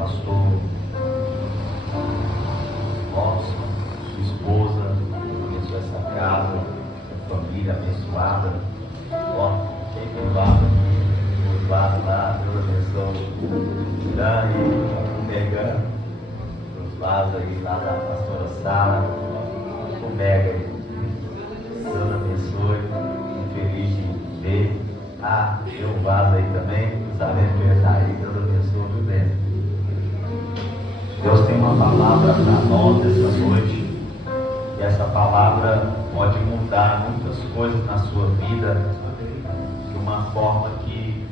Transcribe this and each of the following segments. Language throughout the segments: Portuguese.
pastor Robson, sua esposa, abençoe essa casa, a família abençoada. Ó, quem tem vaso aqui, os vasos lá, Deus abençoe. Dani, Megan, os vasos aí lá da pastora Sara, o Mega aí. Deus abençoe, feliz de ver. Tem um vaso aí também, sabendo que ele está aí, Deus abençoe, viu, bem? Deus tem uma palavra para nós essa noite, e essa palavra pode mudar muitas coisas na sua vida, de uma forma que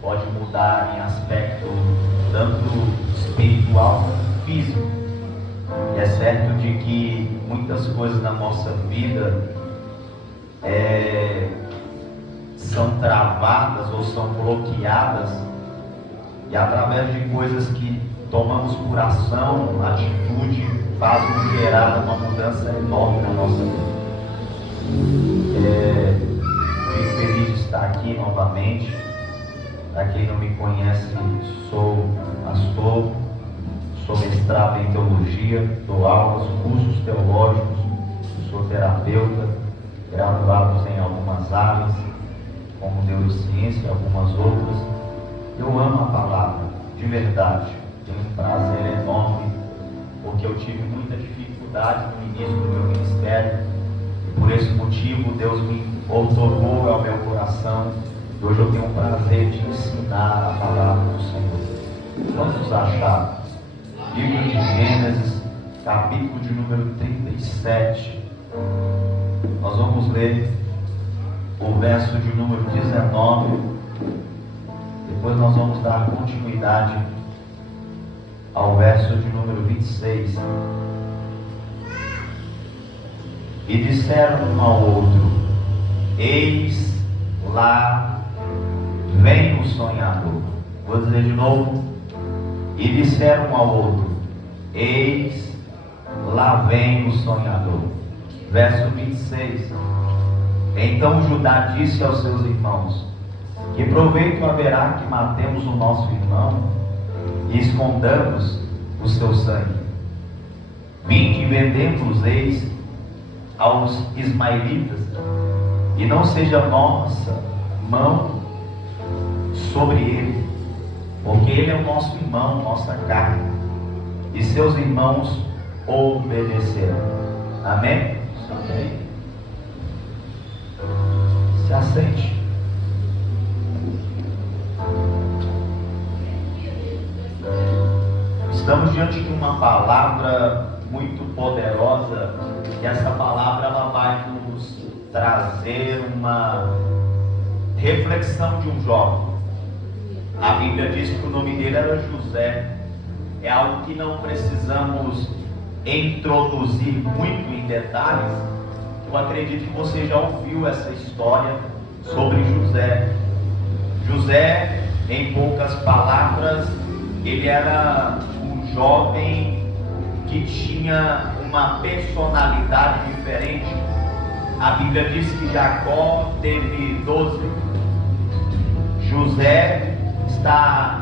pode mudar em aspecto tanto espiritual quanto físico. E é certo de que muitas coisas na nossa vida são travadas ou são bloqueadas, e através de coisas que tomamos por ação, atitude, faz-nos gerar uma mudança enorme na nossa vida. Fico feliz de estar aqui novamente. Para quem não me conhece, sou pastor, sou mestrado em teologia, dou aulas, cursos teológicos, sou terapeuta, graduados em algumas áreas, como neurociência e algumas outras. Eu amo a palavra, de verdade. Tenho um prazer enorme, porque eu tive muita dificuldade no início do meu ministério, e por esse motivo Deus me outorgou ao meu coração. E hoje eu tenho o prazer de ensinar a palavra do Senhor. Vamos achar livro de Gênesis, capítulo de número 37. Nós vamos ler o verso de número 19, depois nós vamos dar continuidade ao verso de número 26. E disseram um ao outro: eis lá vem o sonhador. Vou dizer de novo. E disseram um ao outro: eis lá vem o sonhador. Verso 26. Então Judá disse aos seus irmãos: que proveito haverá que matemos o nosso irmão e escondamos o seu sangue? Vinde e vendemos-eis aos ismaelitas, e não seja nossa mão sobre ele, porque ele é o nosso irmão, nossa carne. E seus irmãos obedeceram. Amém? Amém. Se assente. Estamos diante de uma palavra muito poderosa, e essa palavra ela vai nos trazer uma reflexão de um jovem. A Bíblia diz que o nome dele era José. É algo que não precisamos introduzir muito em detalhes. Eu acredito que você já ouviu essa história sobre José. José, em poucas palavras, ele era um jovem que tinha uma personalidade diferente. A Bíblia diz que Jacó teve 12. José está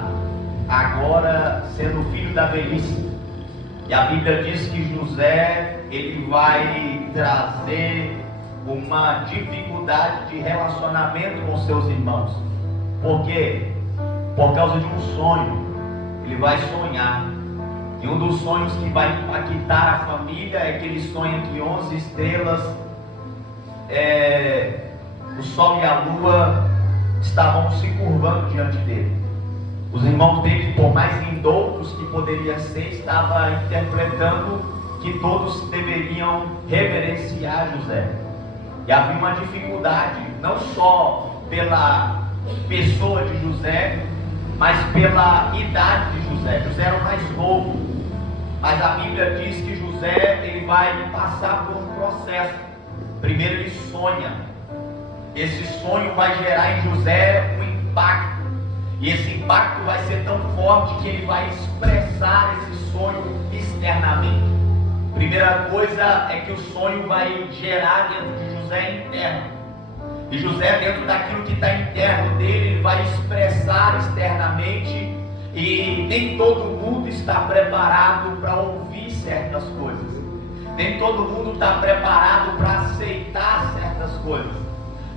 agora sendo filho da velhice. E a Bíblia diz que José, ele vai trazer uma dificuldade de relacionamento com seus irmãos. Por quê? Por causa de um sonho. Ele vai sonhar. E um dos sonhos que vai impactar a família é que ele sonha que 11 estrelas, o sol e a lua estavam se curvando diante dele. Os irmãos dele, por mais indoutos que poderia ser, estavam interpretando que todos deveriam reverenciar José. E havia uma dificuldade, não só pela pessoa de José, mas pela idade de José. José era o mais novo, mas a Bíblia diz que José ele vai passar por um processo. Primeiro ele sonha. Esse sonho vai gerar em José um impacto, e esse impacto vai ser tão forte que ele vai expressar esse sonho externamente. Primeira coisa é que o sonho vai gerar dentro de José interno. E José, dentro daquilo que está interno dele, ele vai expressar externamente. E nem todo mundo está preparado para ouvir certas coisas. Nem todo mundo está preparado para aceitar certas coisas.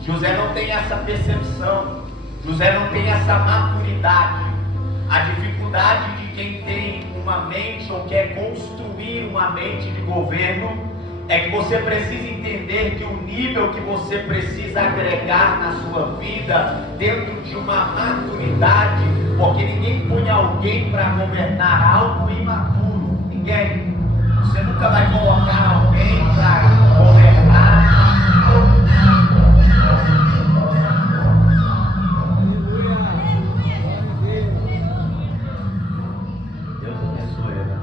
José não tem essa percepção. José não tem essa maturidade. A dificuldade de quem tem uma mente ou quer construir uma mente de governo é que você precisa entender que o nível que você precisa agregar na sua vida dentro de uma maturidade, porque ninguém põe alguém para governar algo imaturo. Ninguém. Você nunca vai colocar alguém para governar. Deus abençoe, né?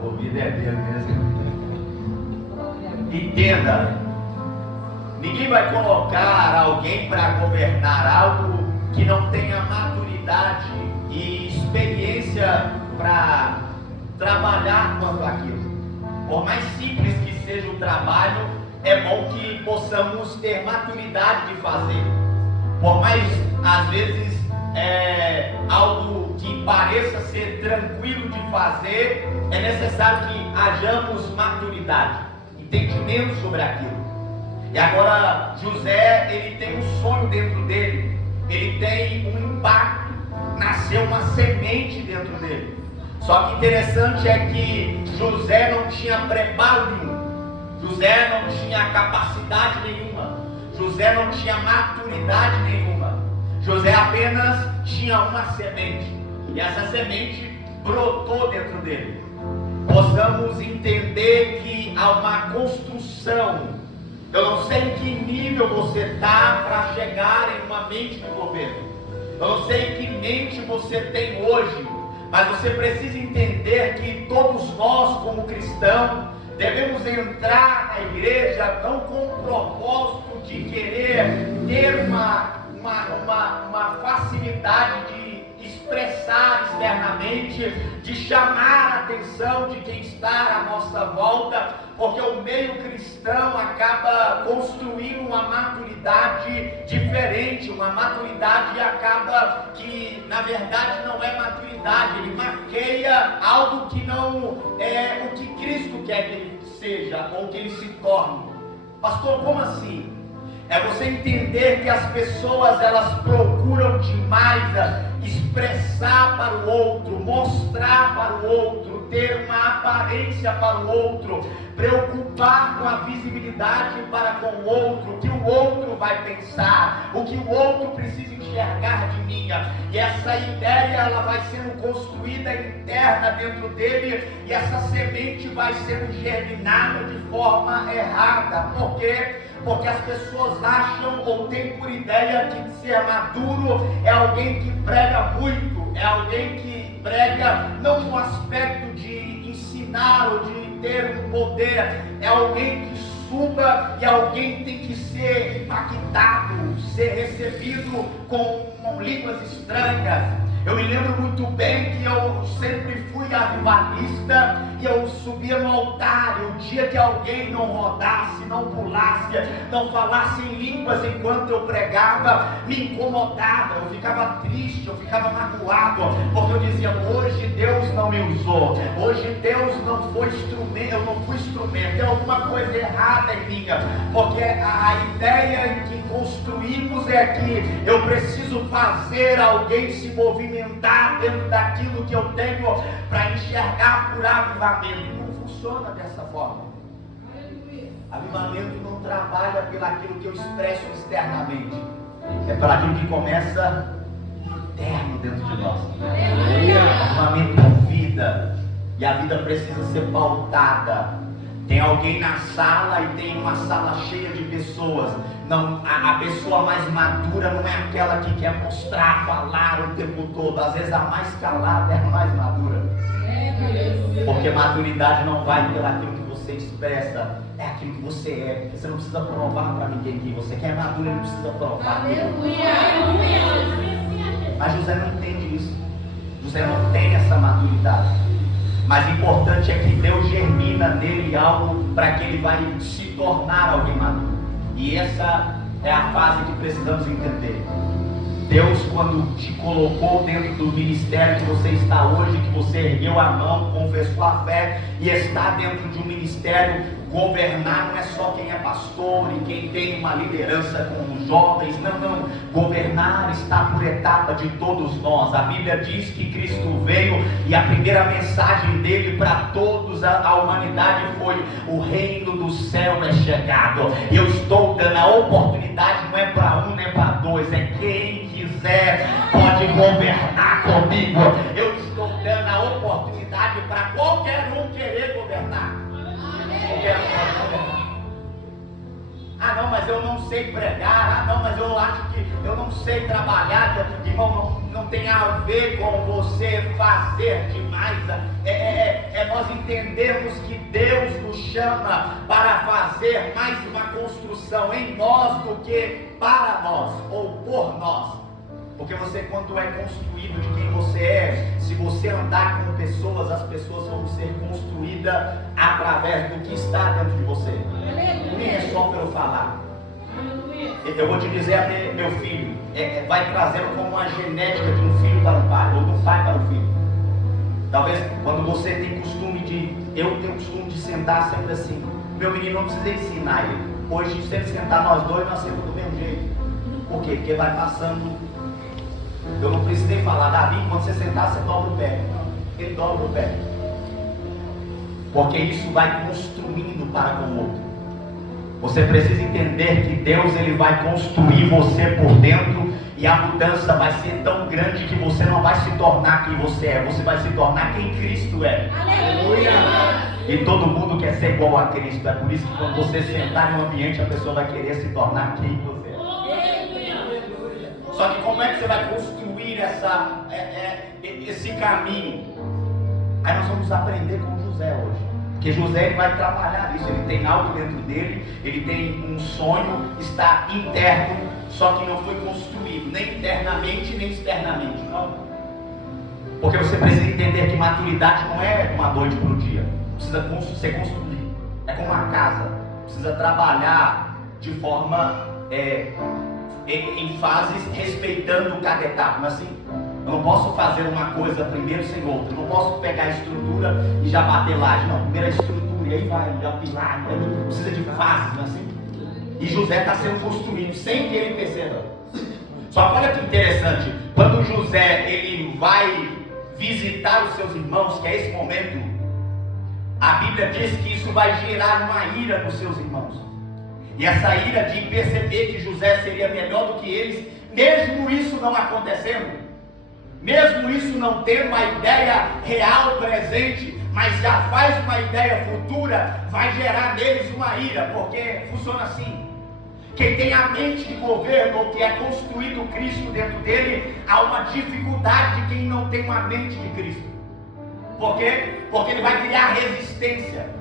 O ouvido é dele mesmo. Entenda, ninguém vai colocar alguém para governar algo que não tenha maturidade e experiência para trabalhar quanto àquilo. Por mais simples que seja o trabalho, é bom que possamos ter maturidade de fazer. Por mais, às vezes, algo que pareça ser tranquilo de fazer, é necessário que hajamos maturidade, entendimento sobre aquilo. E agora, José, ele tem um sonho dentro dele, ele tem um impacto, nasceu uma semente dentro dele. Só que interessante é que José não tinha preparo nenhum, José não tinha capacidade nenhuma, José não tinha maturidade nenhuma. José apenas tinha uma semente, e essa semente brotou dentro dele. Possamos entender que há uma construção. Eu não sei em que nível você está para chegar em uma mente de governo. Eu não sei em que mente você tem hoje, mas você precisa entender que todos nós, como cristãos, devemos entrar na igreja não com o propósito de querer ter uma facilidade de expressar externamente, de chamar a atenção de quem está à nossa volta, porque o meio cristão acaba construindo uma maturidade diferente, uma maturidade acaba que na verdade não é maturidade, ele maqueia algo que não é o que Cristo quer que ele seja ou que ele se torne. Pastor, como assim? É você entender que as pessoas elas procuram demais expressar para o outro, mostrar para o outro, ter uma aparência para o outro, preocupar com a visibilidade para com o outro, o que o outro vai pensar, o que o outro precisa enxergar de mim. E essa ideia ela vai sendo construída interna dentro dele, e essa semente vai sendo germinada de forma errada. Por quê? Porque as pessoas acham ou têm por ideia que ser maduro é alguém que prega muito, é alguém que prega não com aspecto de ensinar ou de ter um poder, é alguém que suba e alguém tem que ser impactado, ser recebido com línguas estranhas. Eu me lembro muito bem que eu sempre fui avivalista e eu subia no altar, e o dia que alguém não rodasse, não pulasse, não falasse em línguas enquanto eu pregava, me incomodava, eu ficava triste, eu ficava magoado, porque eu dizia, hoje Deus não me usou, hoje Deus não foi instrumento, eu não fui instrumento, tem alguma coisa errada em mim, porque a ideia que construímos é que eu preciso fazer alguém se movimentar dentro daquilo que eu tenho para enxergar por avivamento. Não funciona dessa forma. Avivamento não trabalha pelaquilo que eu expresso externamente, é pelaquilo que começa interno dentro de nós. Avivamento é vida, e a vida precisa ser pautada. Tem alguém na sala e tem uma sala cheia de pessoas. Não, a pessoa mais madura não é aquela que quer mostrar, falar o tempo todo. Às vezes a mais calada é a mais madura. Porque maturidade não vai pelaquilo que você expressa, é aquilo que você é. Porque você não precisa provar para ninguém que você quer. Maduro, ele não precisa provar. Mas José não entende isso. José não tem essa maturidade. Mas o importante é que Deus germina nele algo para que ele vai se tornar alguém maduro. E essa é a fase que precisamos entender. Deus, quando te colocou dentro do ministério que você está hoje, que você ergueu a mão, confessou a fé e está dentro de um ministério, governar não é só quem é pastor e quem tem uma liderança com os jovens, não. Governar está por etapa de todos nós. A Bíblia diz que Cristo veio e a primeira mensagem dele para todos, a humanidade, foi: o reino do céu é chegado. Eu estou dando a oportunidade, não é para um nem para dois, é quem quiser pode governar comigo. Eu estou dando a oportunidade para qualquer um querer governar. Qualquer um pode governar. Ah, não, mas eu não sei pregar. Ah, não, mas eu acho que eu não sei trabalhar. Irmão, não tem a ver com você fazer demais. É nós entendermos que Deus nos chama para fazer mais uma construção em nós do que para nós ou por nós. Porque você, quando é construído de quem você é, se você andar com pessoas, as pessoas vão ser construídas através do que está dentro de você. Nem é só pelo falar. Eu vou te dizer, meu filho, vai trazendo como uma genética de um filho para um pai, ou de um pai para um filho. Talvez quando você tem costume de, eu tenho costume de sentar sempre assim, meu menino, não precisa ensinar ele. Hoje, se ele sentar nós dois, nós sempre do mesmo jeito. Por quê? Porque vai passando. Eu não precisei falar, Davi, quando você sentar, você dobra o pé. Ele dobra o pé. Porque isso vai construindo para com o outro. Você precisa entender que Deus, ele vai construir você por dentro, e a mudança vai ser tão grande que você não vai se tornar quem você é, você vai se tornar quem Cristo é. Aleluia! E todo mundo quer ser igual a Cristo. É por isso que quando você sentar em um ambiente, a pessoa vai querer se tornar quem você é. Só que como é que você vai construir esse caminho? Aí nós vamos aprender com José hoje. Porque José, ele vai trabalhar isso. Ele tem algo dentro dele, ele tem um sonho, está interno, só que não foi construído, nem internamente, nem externamente. Não. Porque você precisa entender que maturidade não é uma noite para o dia. Precisa ser construído. É como uma casa. Precisa trabalhar de forma... em fases, respeitando cada etapa. Mas assim, eu não posso fazer uma coisa primeiro sem outra. Eu não posso pegar a estrutura e já bater laje. Não, primeiro a estrutura, e aí vai, já pilar, precisa de fases, não é assim? E José está sendo construído sem que ele perceba. Só que olha que interessante, quando José, ele vai visitar os seus irmãos, que é esse momento, a Bíblia diz que isso vai gerar uma ira nos seus irmãos. E essa ira de perceber que José seria melhor do que eles, mesmo isso não acontecendo, mesmo isso não tendo uma ideia real presente, mas já faz uma ideia futura, vai gerar neles uma ira, porque funciona assim. Quem tem a mente de governo, ou que é construído Cristo dentro dele, há uma dificuldade de quem não tem uma mente de Cristo. Por quê? Porque ele vai criar resistência.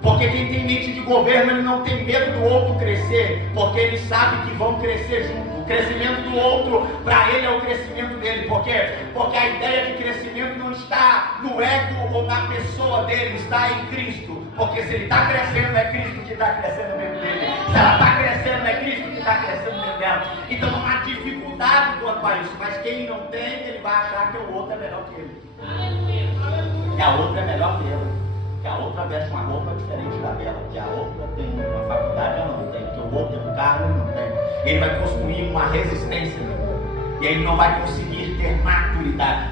Porque quem tem mente de governo, ele não tem medo do outro crescer, porque ele sabe que vão crescer junto. O crescimento do outro, para ele, é o crescimento dele. Por quê? Porque a ideia de crescimento não está no ego ou na pessoa dele, está em Cristo. Porque se ele está crescendo, é Cristo que está crescendo dentro dele. Se ela está crescendo, é Cristo que está crescendo dentro dela. Então não há dificuldade quanto a isso. Mas quem não tem, ele vai achar que o outro é melhor que ele. E a outra é melhor que ele. Que a outra veste uma roupa diferente da dela, que a outra tem uma faculdade, ela não tem, que o outro tem um carro, ele não tem. Ele vai construir uma resistência, e ele não vai conseguir ter maturidade.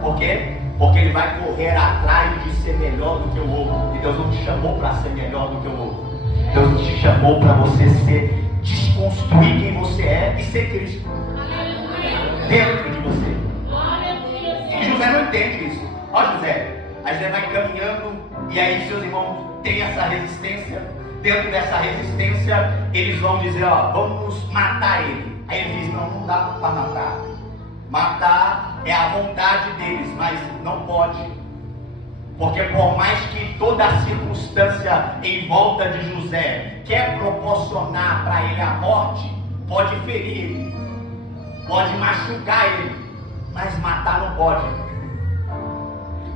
Por quê? Porque ele vai correr atrás de ser melhor do que o outro. E Deus não te chamou para ser melhor do que o outro. Deus te chamou para você desconstruir quem você é e ser Cristo dentro de você. E José não entende isso. Ó José, aí José vai caminhando, e aí seus irmãos têm essa resistência. Dentro dessa resistência, eles vão dizer, ó, vamos matar ele. Aí ele diz, não dá para matar. Matar é a vontade deles, mas não pode. Porque por mais que toda a circunstância em volta de José quer proporcionar para ele a morte, pode ferir ele, pode machucar ele, mas matar não pode.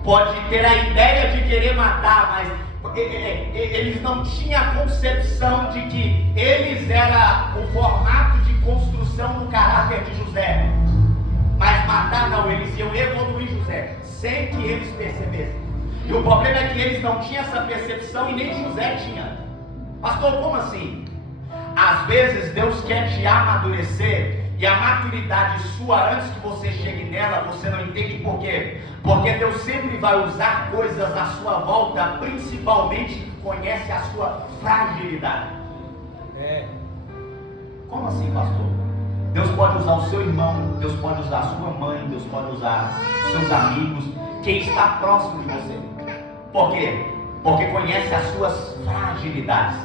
Pode ter a ideia de querer matar, mas eles não tinham a concepção de que eles era o formato de construção do caráter de José. Mas matar não, eles iam evoluir José, sem que eles percebessem. E o problema é que eles não tinham essa percepção e nem José tinha. Pastor, como assim? Às vezes Deus quer te amadurecer e a maturidade sua, antes que você chegue nela, você não entende por quê? Porque Deus sempre vai usar coisas à sua volta, principalmente que conhece a sua fragilidade. Como assim, pastor? Deus pode usar o seu irmão, Deus pode usar a sua mãe, Deus pode usar seus amigos, quem está próximo de você. Por quê? Porque conhece as suas fragilidades.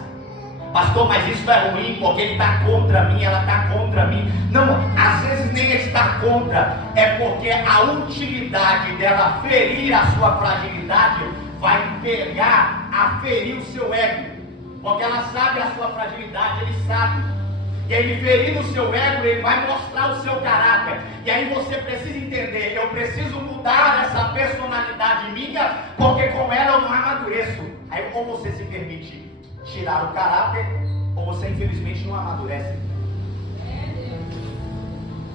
Pastor, mas isso é ruim porque ele está contra mim, ela está contra mim. Não, às vezes nem estar contra, é porque a utilidade dela ferir a sua fragilidade vai pegar a ferir o seu ego. Porque ela sabe a sua fragilidade, ele sabe. E ele ferindo o seu ego, ele vai mostrar o seu caráter. E aí você precisa entender, eu preciso mudar essa personalidade minha, porque com ela eu não amadureço. Aí ou você se permite tirar o caráter, ou você infelizmente não amadurece.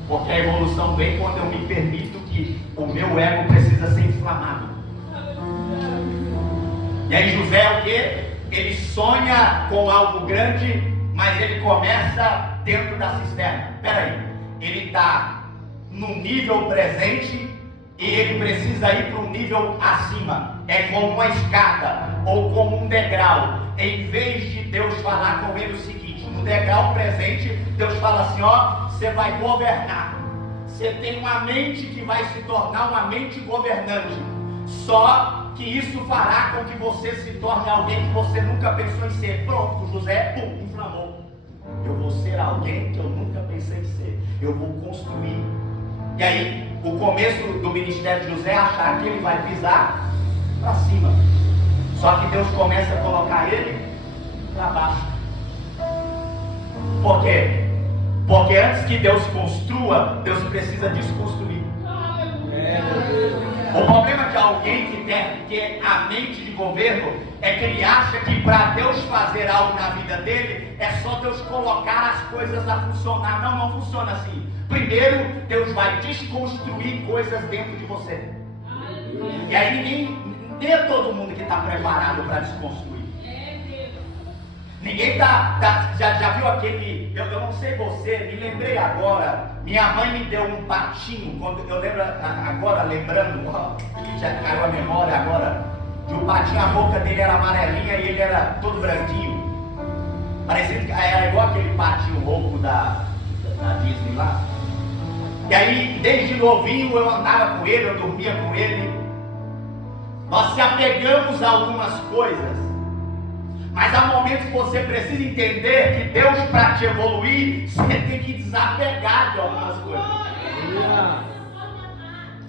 Porque a evolução vem quando eu me permito que o meu ego precisa ser inflamado. E aí José é o quê? Ele sonha com algo grande, mas ele começa dentro da cisterna. Peraí, ele está no nível presente e ele precisa ir para um nível acima. É como uma escada ou como um degrau. Em vez de Deus falar com ele o seguinte, no degrau presente, Deus fala assim, ó, você vai governar. Você tem uma mente que vai se tornar uma mente governante. Só que isso fará com que você se torne alguém que você nunca pensou em ser. Pronto, José, pum, inflamou. Eu vou ser alguém que eu nunca pensei em ser. Eu vou construir. E aí, o começo do ministério de José é achar que ele vai pisar para cima. Só que Deus começa a colocar ele para baixo. Por quê? Porque antes que Deus construa, Deus precisa desconstruir. O problema de alguém que tem a mente de governo é que ele acha que para Deus fazer algo na vida dele, é só Deus colocar as coisas a funcionar. Não, não funciona assim. Primeiro, Deus vai desconstruir coisas dentro de você. E aí nem é todo mundo que está preparado para desconstruir. Ninguém já viu aquele, eu não sei você, me lembrei agora, minha mãe me deu um patinho, quando eu lembro agora, lembrando, que já caiu a memória agora, de um patinho, a boca dele era amarelinha e ele era todo branquinho, parecia que era igual aquele patinho roubo da Disney lá. E aí, desde novinho eu andava com ele, eu dormia com ele. Nós se apegamos a algumas coisas, mas há momentos que você precisa entender que Deus, para te evoluir, você tem que desapegar de algumas coisas.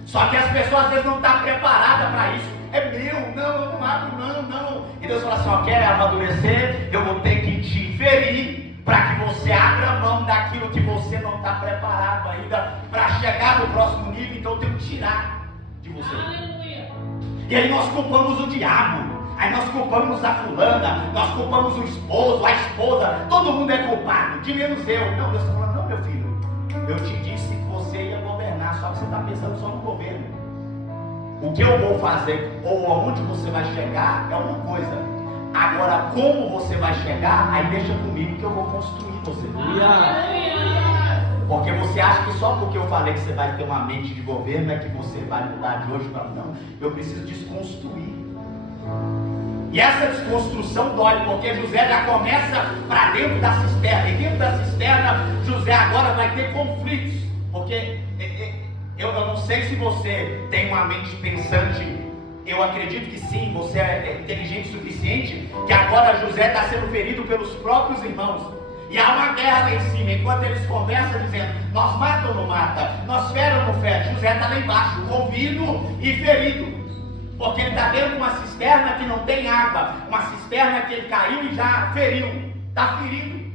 Só que as pessoas às vezes não estão preparadas para isso. É meu, não, eu não abro, não. E Deus fala assim, ó, quer amadurecer? Eu vou ter que te ferir para que você abra mão daquilo que você não está preparado ainda para chegar no próximo nível. Então eu tenho que tirar de você. E aí nós culpamos o diabo. Aí nós culpamos a fulana, nós culpamos o esposo, a esposa, todo mundo é culpado, de menos eu. Não, Deus está falando, não, meu filho, eu te disse que você ia governar, só que você está pensando só no governo. O que eu vou fazer, ou aonde você vai chegar, é uma coisa. Agora, como você vai chegar, aí deixa comigo que eu vou construir você. Porque você acha que só porque eu falei que você vai ter uma mente de governo, é que você vai mudar de hoje para não. Eu preciso desconstruir. E essa desconstrução dói, porque José já começa para dentro da cisterna. E dentro da cisterna, José agora vai ter conflitos. Porque eu não sei se você tem uma mente pensante. Eu acredito que sim, você é inteligente o suficiente. Que agora José está sendo ferido pelos próprios irmãos. E há uma guerra lá em cima. Enquanto eles conversam dizendo, nós mata ou não mata? Nós fere ou não fere? José está lá embaixo, ouvido e ferido. Porque ele está dentro de uma cisterna que não tem água. Uma cisterna que ele caiu e já feriu. Está ferido.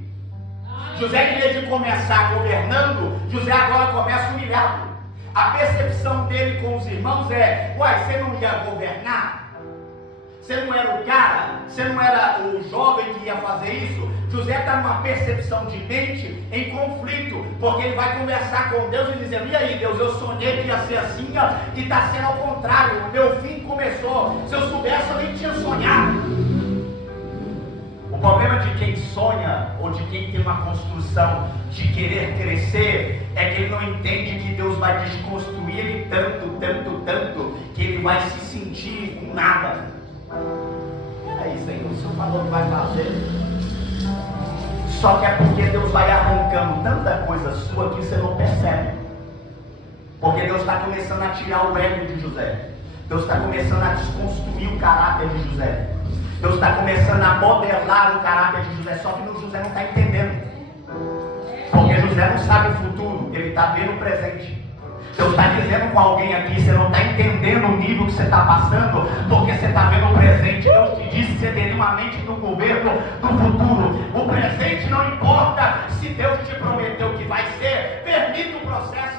José, em vez de começar governando, José agora começa humilhado. A percepção dele com os irmãos é, uai, você não ia governar? Você não era o cara, você não era o jovem que ia fazer isso. José está numa percepção de mente em conflito, porque ele vai conversar com Deus e dizer: e aí, Deus, eu sonhei que ia ser assim, e está sendo ao contrário, o meu fim começou. Se eu soubesse, eu nem tinha sonhado. O problema de quem sonha, ou de quem tem uma construção de querer crescer, é que ele não entende que Deus vai desconstruir ele tanto, que ele vai se sentir um nada. Peraí, Senhor, o Senhor falou que vai fazer. Só que é porque Deus vai arrancando tanta coisa sua que você não percebe. Porque Deus está começando a tirar o ego de José. Deus está começando a desconstruir o caráter de José. Deus está começando a modelar o caráter de José. Só que José não está entendendo. Porque José não sabe o futuro, ele está vendo o presente. Deus está dizendo com alguém aqui: você não está entendendo o nível que você está passando, porque você está vendo o presente. Deus te disse que você teria uma mente do governo do futuro. O presente não importa. Se Deus te prometeu que vai ser, permita o processo.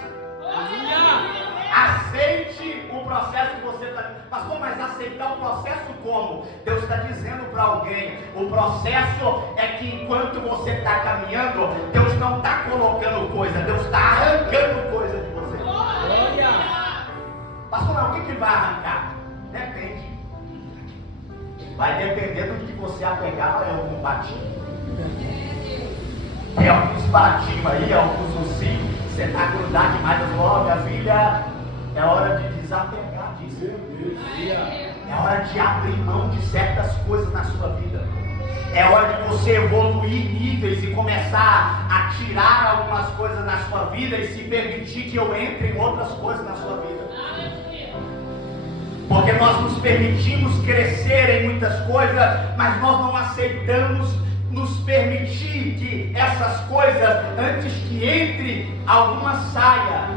Aceite o processo que você está. Pastor, mas aceitar o processo como? Deus está dizendo para alguém: o processo é que enquanto você está caminhando, Deus não está colocando coisa, Deus está arrancando coisa de você. Pastor, mas o que ele vai arrancar? Depende. Vai depender do que você apegar. Olha, algum batinho. Tem alguns batinhos aí, alguns ossinhos. Você está grudado demais. Eu falo: minha filha, é hora de desapegar disso. É hora de abrir mão de certas coisas na sua vida. É hora de você evoluir níveis e começar a tirar algumas coisas na sua vida e se permitir que eu entre em outras coisas na sua vida. Porque nós nos permitimos crescer em muitas coisas, mas nós não aceitamos nos permitir que essas coisas, antes que entre, alguma saia.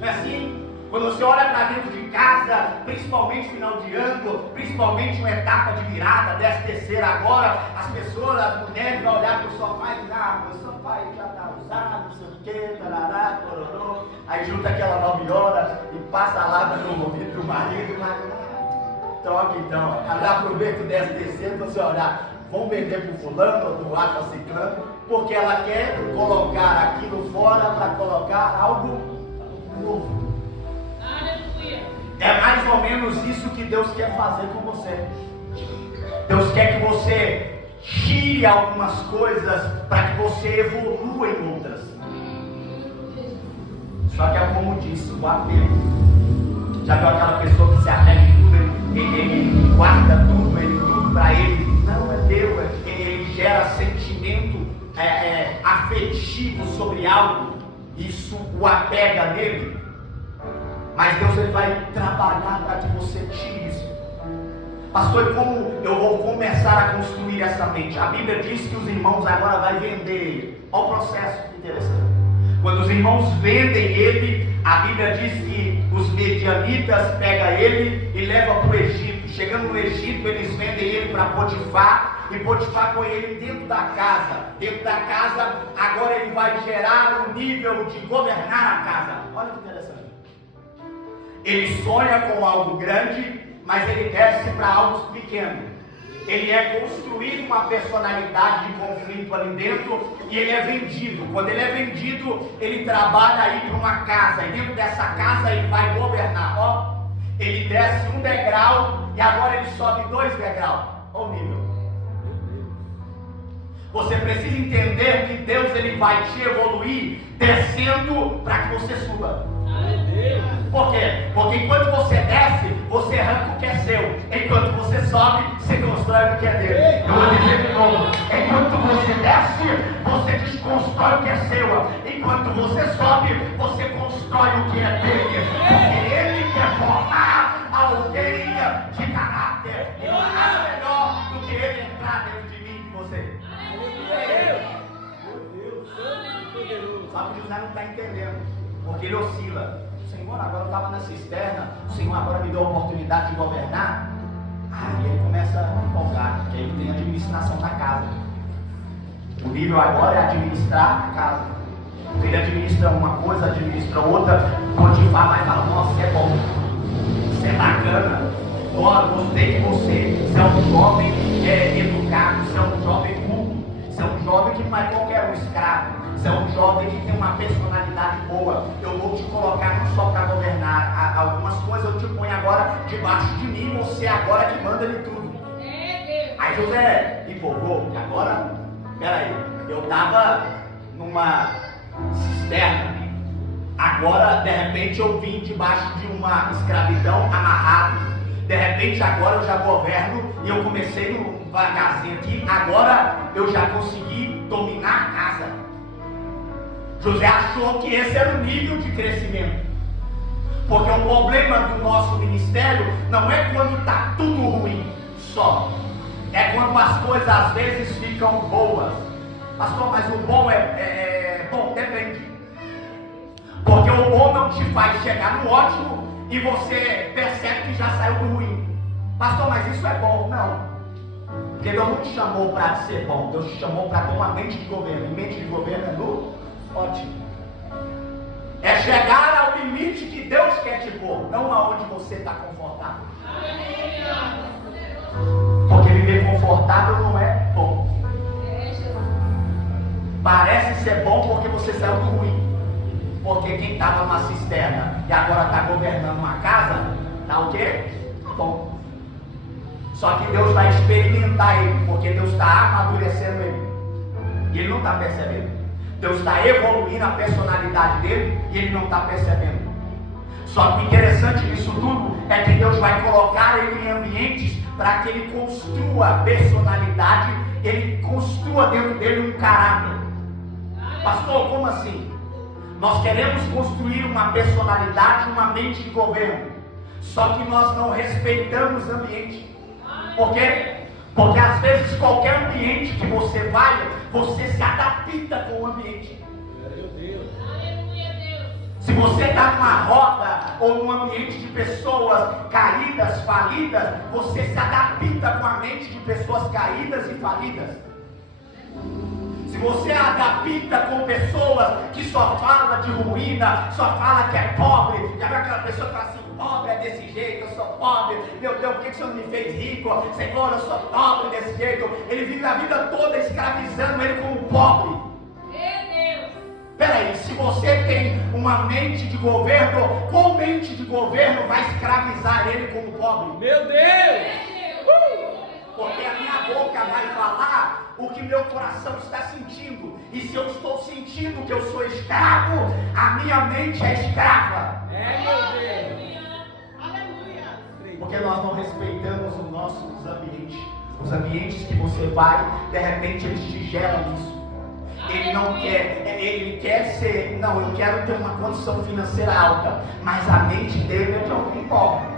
Não é assim? Quando você olha para dentro de casa, principalmente final de ano, principalmente uma etapa de virada, 13ª agora, as pessoas, as mulheres vão olhar para o sofá e dizer: meu sofá já está usado, não sei o que, tarará, tororô. Aí junta aquela 9 horas e passa a lata no ouvido do marido, troca então. Aí aproveita o 13º para você olhar: vão vender para o fulano ou doar para ciclano, porque ela quer colocar aquilo fora para colocar algo novo. É mais ou menos isso que Deus quer fazer com você. Deus quer que você tire algumas coisas para que você evolua em outras. Só que é como disse, o apego. Já viu aquela pessoa que se apega em tudo, ele guarda tudo para ele? Não, é Deus. Ele gera sentimento afetivo sobre algo. Isso o apega nele. Mas Deus, ele vai trabalhar para que você tire isso. Pastor, e como eu vou começar a construir essa mente? A Bíblia diz que os irmãos agora vão vender ele. Olha o processo interessante. Quando os irmãos vendem ele, a Bíblia diz que os medianitas pegam ele e levam para o Egito. Chegando no Egito, eles vendem ele para Potifar, e Potifar põe ele dentro da casa. Dentro da casa, agora ele vai gerar um nível de governar a casa. Olha que interessante. Ele sonha com algo grande, mas ele desce para algo pequeno. Ele é construído uma personalidade de conflito ali dentro e ele é vendido. Quando ele é vendido, ele trabalha aí para uma casa, e dentro dessa casa ele vai governar. Ó, ele desce um degrau e agora ele sobe 2 degraus. Olha o nível. Você precisa entender que Deus, ele vai te evoluir descendo para que você suba. Por quê? Porque enquanto você desce, você arranca o que é seu. Enquanto você sobe, você constrói o que é dele. Eu vou dizer de novo: enquanto você desce, você desconstrói o que é seu. Enquanto você sobe, você constrói o que é dele. Porque ele quer formar alguém de caráter. E nada melhor do que ele entrar dentro de mim e de você. Só que José não está entendendo, porque ele oscila. Senhor, agora eu estava na cisterna, o Senhor agora me deu a oportunidade de governar. Aí ele começa a empolgar, porque ele tem a administração da casa. O nível agora é administrar a casa. Ele administra uma coisa, administra outra. Potifar vai falar: nossa, é bom, você é bacana, adoro, gostei de você, você é um eu te ponho agora debaixo de mim, você agora que manda em tudo. Aí José empolgou, que agora, peraí, eu estava numa cisterna, agora de repente eu vim debaixo de uma escravidão amarrado, de repente agora eu já governo e eu comecei um vagarzinho aqui, agora eu já consegui dominar a casa. José achou que esse era o nível de crescimento, porque o problema do nosso ministério não é quando está tudo ruim só, é quando as coisas às vezes ficam boas. Pastor, mas o bom é bom, depende. Porque o bom não te faz chegar no ótimo e você percebe que já saiu do ruim. Pastor, mas isso é bom? Não. Porque Deus não te chamou para ser bom, Deus te chamou para ter uma mente de governo. E mente de governo é no ótimo. É chegar ao limite que Deus quer te pôr, não aonde você está confortável. Porque viver confortável não é bom. Parece ser bom porque você saiu do ruim. Porque quem estava numa cisterna e agora está governando uma casa, está o quê? Tá bom. Só que Deus vai experimentar ele, porque Deus está amadurecendo ele. E ele não está percebendo. Deus está evoluindo a personalidade dele e ele não está percebendo. Só que o interessante disso tudo é que Deus vai colocar ele em ambientes para que ele construa personalidade, ele construa dentro dele um caráter. Pastor, como assim? Nós queremos construir uma personalidade, uma mente de governo, só que nós não respeitamos o ambiente. Por quê? Porque às vezes qualquer ambiente que você vai, você se adapta com o ambiente. Se você está numa roda ou num ambiente de pessoas caídas, falidas, você se adapta com a mente de pessoas caídas e falidas. Se você adapta com pessoas que só falam de ruína, só fala que é pobre, já viu aquela pessoa que fala assim, pobre é desse jeito, eu sou pobre, meu Deus, por que o Senhor me fez rico? Senhor, eu sou pobre desse jeito. Ele vive a vida toda escravizando ele como pobre. Peraí, se você tem uma mente de governo, qual mente de governo vai escravizar ele como pobre? Meu Deus! Porque a minha boca vai falar o que meu coração está sentindo. E se eu estou sentindo que eu sou escravo, a minha mente é escrava. Meu Deus! Porque nós não respeitamos os nossos ambientes. Os ambientes que você vai, de repente eles te geram isso. Ele não quer, ele quer ser, não, eu quero ter uma condição financeira alta, mas a mente dele é de alguém pobre.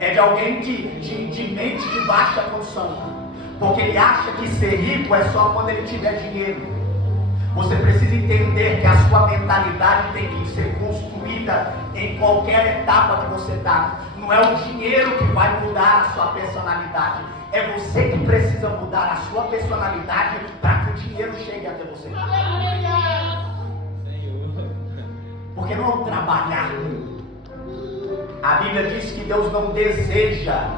É de alguém de mente de baixa condição. Porque ele acha que ser rico é só quando ele tiver dinheiro. Você precisa entender que a sua mentalidade tem que ser construída em qualquer etapa que você está. Não é o dinheiro que vai mudar a sua personalidade. É você que precisa mudar a sua personalidade para que o dinheiro chegue até você. Porque não é trabalhar muito. A Bíblia diz que Deus não deseja,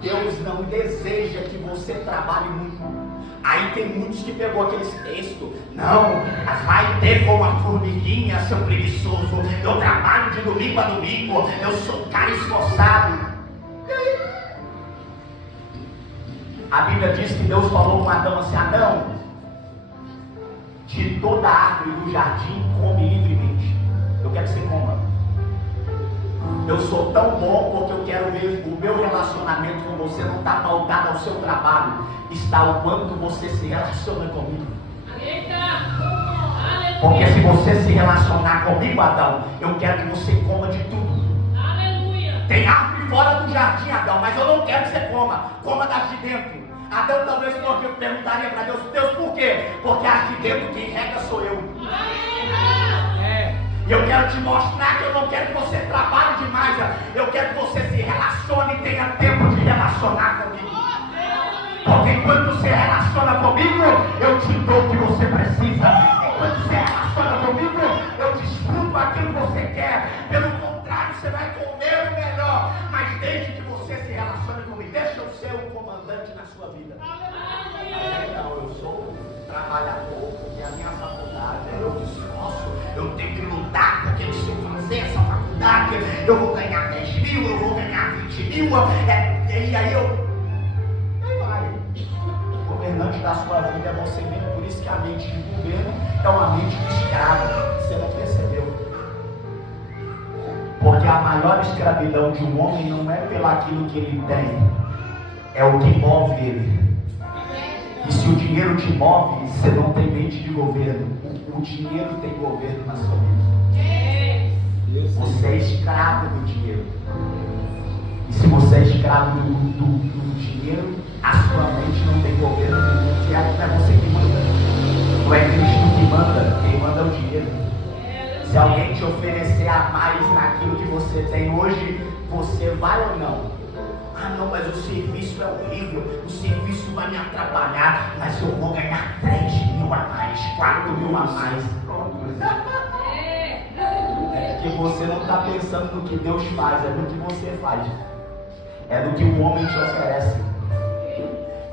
Deus não deseja que você trabalhe muito. Aí tem muitos que pegou aqueles textos, não, vai ter como a formiguinha, seu preguiçoso, eu trabalho de domingo a domingo, eu sou um cara esforçado. A Bíblia diz que Deus falou com Adão assim, Adão, de toda árvore do jardim come livremente, eu quero que você coma. Eu sou tão bom porque eu quero ver o meu relacionamento com você não está pautado ao seu trabalho, está o quanto você se relaciona comigo. Porque se você se relacionar comigo, Adão, eu quero que você coma de tudo. Tem árvore fora do jardim, Adão, mas eu não quero que você coma das de dentro. Adão talvez perguntaria para Deus, Deus, por quê? Porque as de dentro quem rega sou eu. E eu quero te mostrar que eu não quero que você trabalhe demais. Eu quero que você se relacione e tenha tempo de relacionar comigo. Porque enquanto você relaciona comigo, eu te dou o que você precisa. Enquanto você relaciona comigo, eu desfruto aquilo que você quer. Pelo contrário, você vai comer o melhor. Mas desde que você se relacione comigo, deixa eu ser o comandante na sua vida. Não, eu sou trabalhador, porque a minha faculdade, eu me esforço, eu tenho que lutar porque eu preciso fazer essa faculdade. sabe? Eu vou ganhar 10 mil, eu vou ganhar 20 mil, e aí vai. O governante da sua vida é você mesmo, por isso que a mente de governo é uma mente de escravo. Você não percebeu? Porque a maior escravidão de um homem não é pelaquilo que ele tem, é o que move ele. E se o dinheiro te move, você não tem mente de governo. O dinheiro tem governo na sua vida. Você é escravo do dinheiro. E se você é escravo do dinheiro, a sua mente não tem governo nenhum. Não é você que manda. Não é Cristo que manda. Quem manda é o dinheiro. Se alguém te oferecer a mais naquilo que você tem hoje, você vai ou não? Ah não, mas o serviço é horrível, o serviço vai me atrapalhar, mas eu vou ganhar 3 mil a mais, 4 mil a mais. Pronto. É porque você não está pensando no que Deus faz, é no que você faz. É no que o homem te oferece.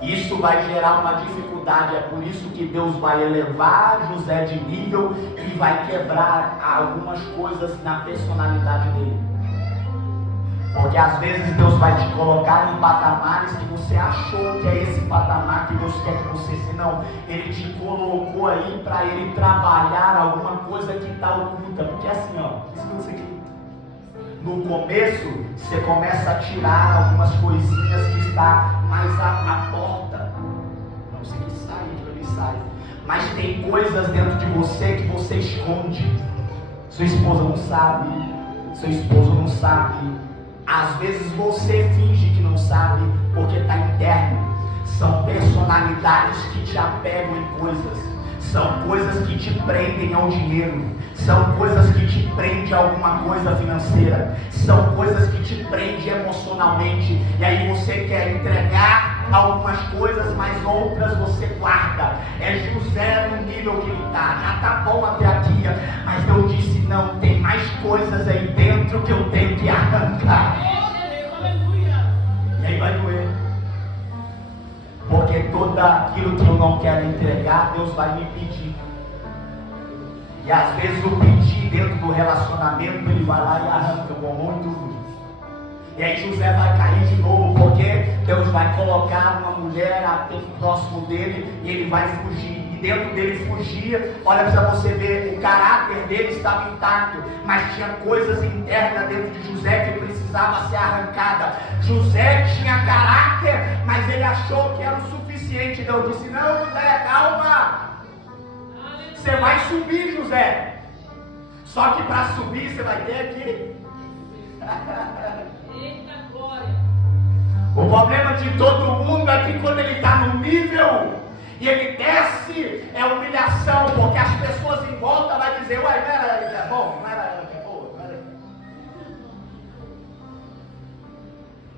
Isso vai gerar uma dificuldade, é por isso que Deus vai elevar José de nível e vai quebrar algumas coisas na personalidade dele. Porque às vezes Deus vai te colocar em patamares que você achou que é esse patamar que Deus quer que você seja. Não, Ele te colocou aí para Ele trabalhar alguma coisa que está oculta. Porque assim, isso aqui. No começo, você começa a tirar algumas coisinhas que está mais à porta. Não sei que sai, que ele sai. Mas tem coisas dentro de você que você esconde. Sua esposa não sabe, seu esposo não sabe. Às vezes você finge que não sabe porque está interno. São personalidades que te apegam em coisas. São coisas que te prendem ao dinheiro. São coisas que te prendem a alguma coisa financeira. São coisas que te prendem emocionalmente. E aí você quer entregar algumas coisas, mas outras você guarda. É José no nível que ele está. Já está bom até aqui. Mas Deus disse, não, tem mais coisas aí dentro que eu tenho que arrancar. E aí vai doer. Porque tudo aquilo que eu não quero entregar, Deus vai me pedir. E às vezes o pedir dentro do relacionamento, ele vai lá e arranca com muito duro. E aí José vai cair de novo, porque Deus vai colocar uma mulher até próximo dele e ele vai fugir. E dentro dele fugir, olha para você ver, o caráter dele estava intacto, mas tinha coisas internas dentro de José que precisava ser arrancada. José tinha caráter, mas ele achou que era o suficiente. Deus disse, não, José, calma. Você vai subir, José. Só que para subir você vai ter que... Eita glória! O problema de todo mundo é que quando ele está no nível e ele desce, é humilhação, porque as pessoas em volta vão dizer, uai, não era ele que é bom, não era ela que é boa, não era...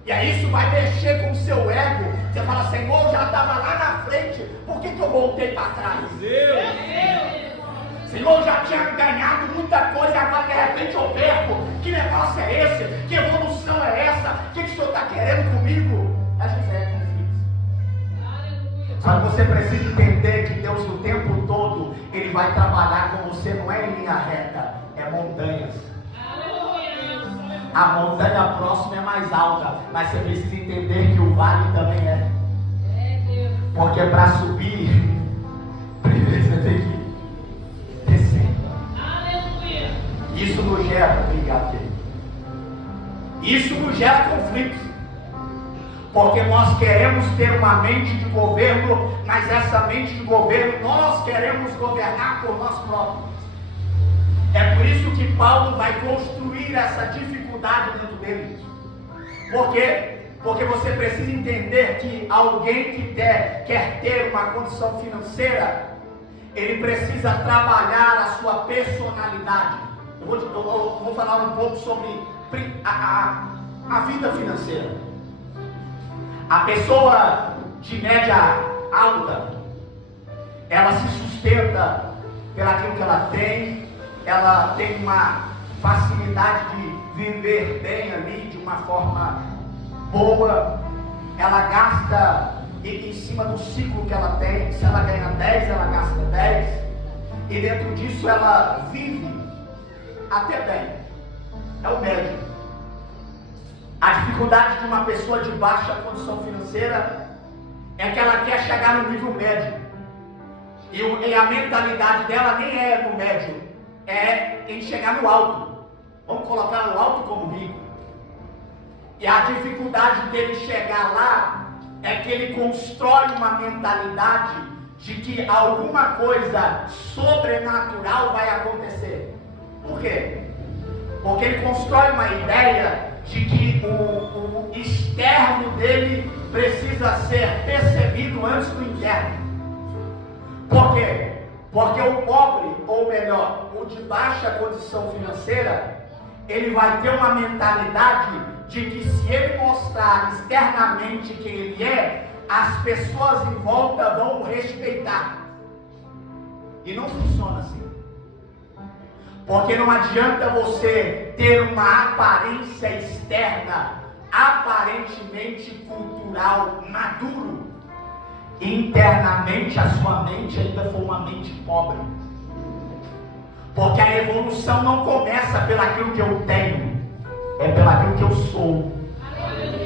E aí isso vai mexer com o seu ego. Você fala, Senhor, eu já estava lá na frente, por que eu voltei para trás? Senhor, eu já tinha ganhado muita coisa e agora de repente eu perco. Que negócio é esse? Que evolução é essa? O que o Senhor está querendo comigo? É José conflito. Só que você precisa entender que Deus o tempo todo, Ele vai trabalhar com você, não é em linha reta, é montanhas. A montanha próxima é mais alta, mas você precisa entender que o vale também é. Porque para subir, primeiro você tem que descer. Isso nos gera, obrigado, querido. Isso nos gera conflitos. Porque nós queremos ter uma mente de governo, mas essa mente de governo nós queremos governar por nós próprios. É por isso que Paulo vai construir essa dificuldade dentro dele. Por quê? Porque você precisa entender que alguém que quer ter uma condição financeira, ele precisa trabalhar a sua personalidade. Eu vou falar um pouco sobre a vida financeira. A pessoa de média alta, ela se sustenta pelaquilo que ela tem uma facilidade de viver bem ali, de uma forma boa, ela gasta em cima do ciclo que ela tem. Se ela ganha 10, ela gasta 10, e dentro disso ela vive até bem. É o médio. A dificuldade de uma pessoa de baixa condição financeira é que ela quer chegar no nível médio. E a mentalidade dela nem é no médio, é em chegar no alto. Vamos colocar no alto como rico. E a dificuldade dele chegar lá é que ele constrói uma mentalidade de que alguma coisa sobrenatural vai acontecer. Por quê? Porque ele constrói uma ideia de que o externo dele precisa ser percebido antes do interno. Por quê? Porque o pobre, ou melhor, o de baixa condição financeira, ele vai ter uma mentalidade de que se ele mostrar externamente quem ele é, as pessoas em volta vão o respeitar. E não funciona assim. Porque não adianta você ter uma aparência externa, aparentemente cultural, maduro, internamente a sua mente ainda for uma mente pobre. Porque a evolução não começa pelaquilo que eu tenho, é pelaquilo que eu sou.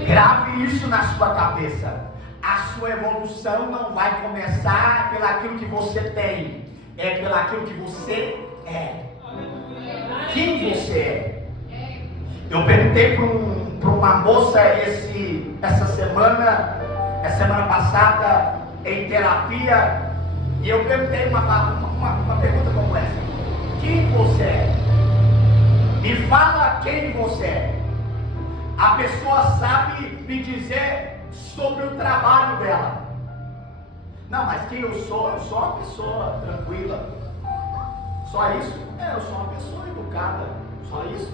Grave isso na sua cabeça. A sua evolução não vai começar pelaquilo que você tem, é pelaquilo que você é. Quem você é? Eu perguntei para uma moça essa semana passada em terapia, e eu perguntei uma pergunta como essa: quem você é? Me fala quem você é. A pessoa sabe me dizer sobre o trabalho dela. Não, mas quem eu sou? Eu sou uma pessoa tranquila. Só isso? Eu sou uma pessoa educada. Só isso.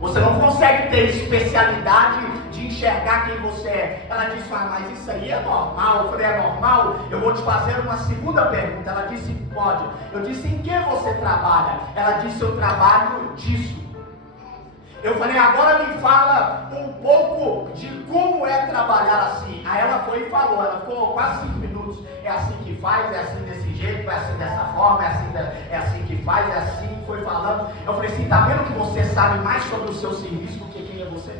Você não consegue ter especialidade de enxergar quem você é. Ela disse: mas isso aí é normal. Eu falei: é normal? Eu vou te fazer uma segunda pergunta. Ela disse: pode. Eu disse: em que você trabalha? Ela disse: eu trabalho disso. Eu falei: agora me fala um pouco de como é trabalhar assim. Aí ela foi e falou, ela ficou quase 5 minutos. É assim que faz, é assim desse jeito, é assim dessa forma, é assim que faz, é assim, foi falando. Eu falei assim: tá vendo que você sabe mais sobre o seu serviço do que quem é você?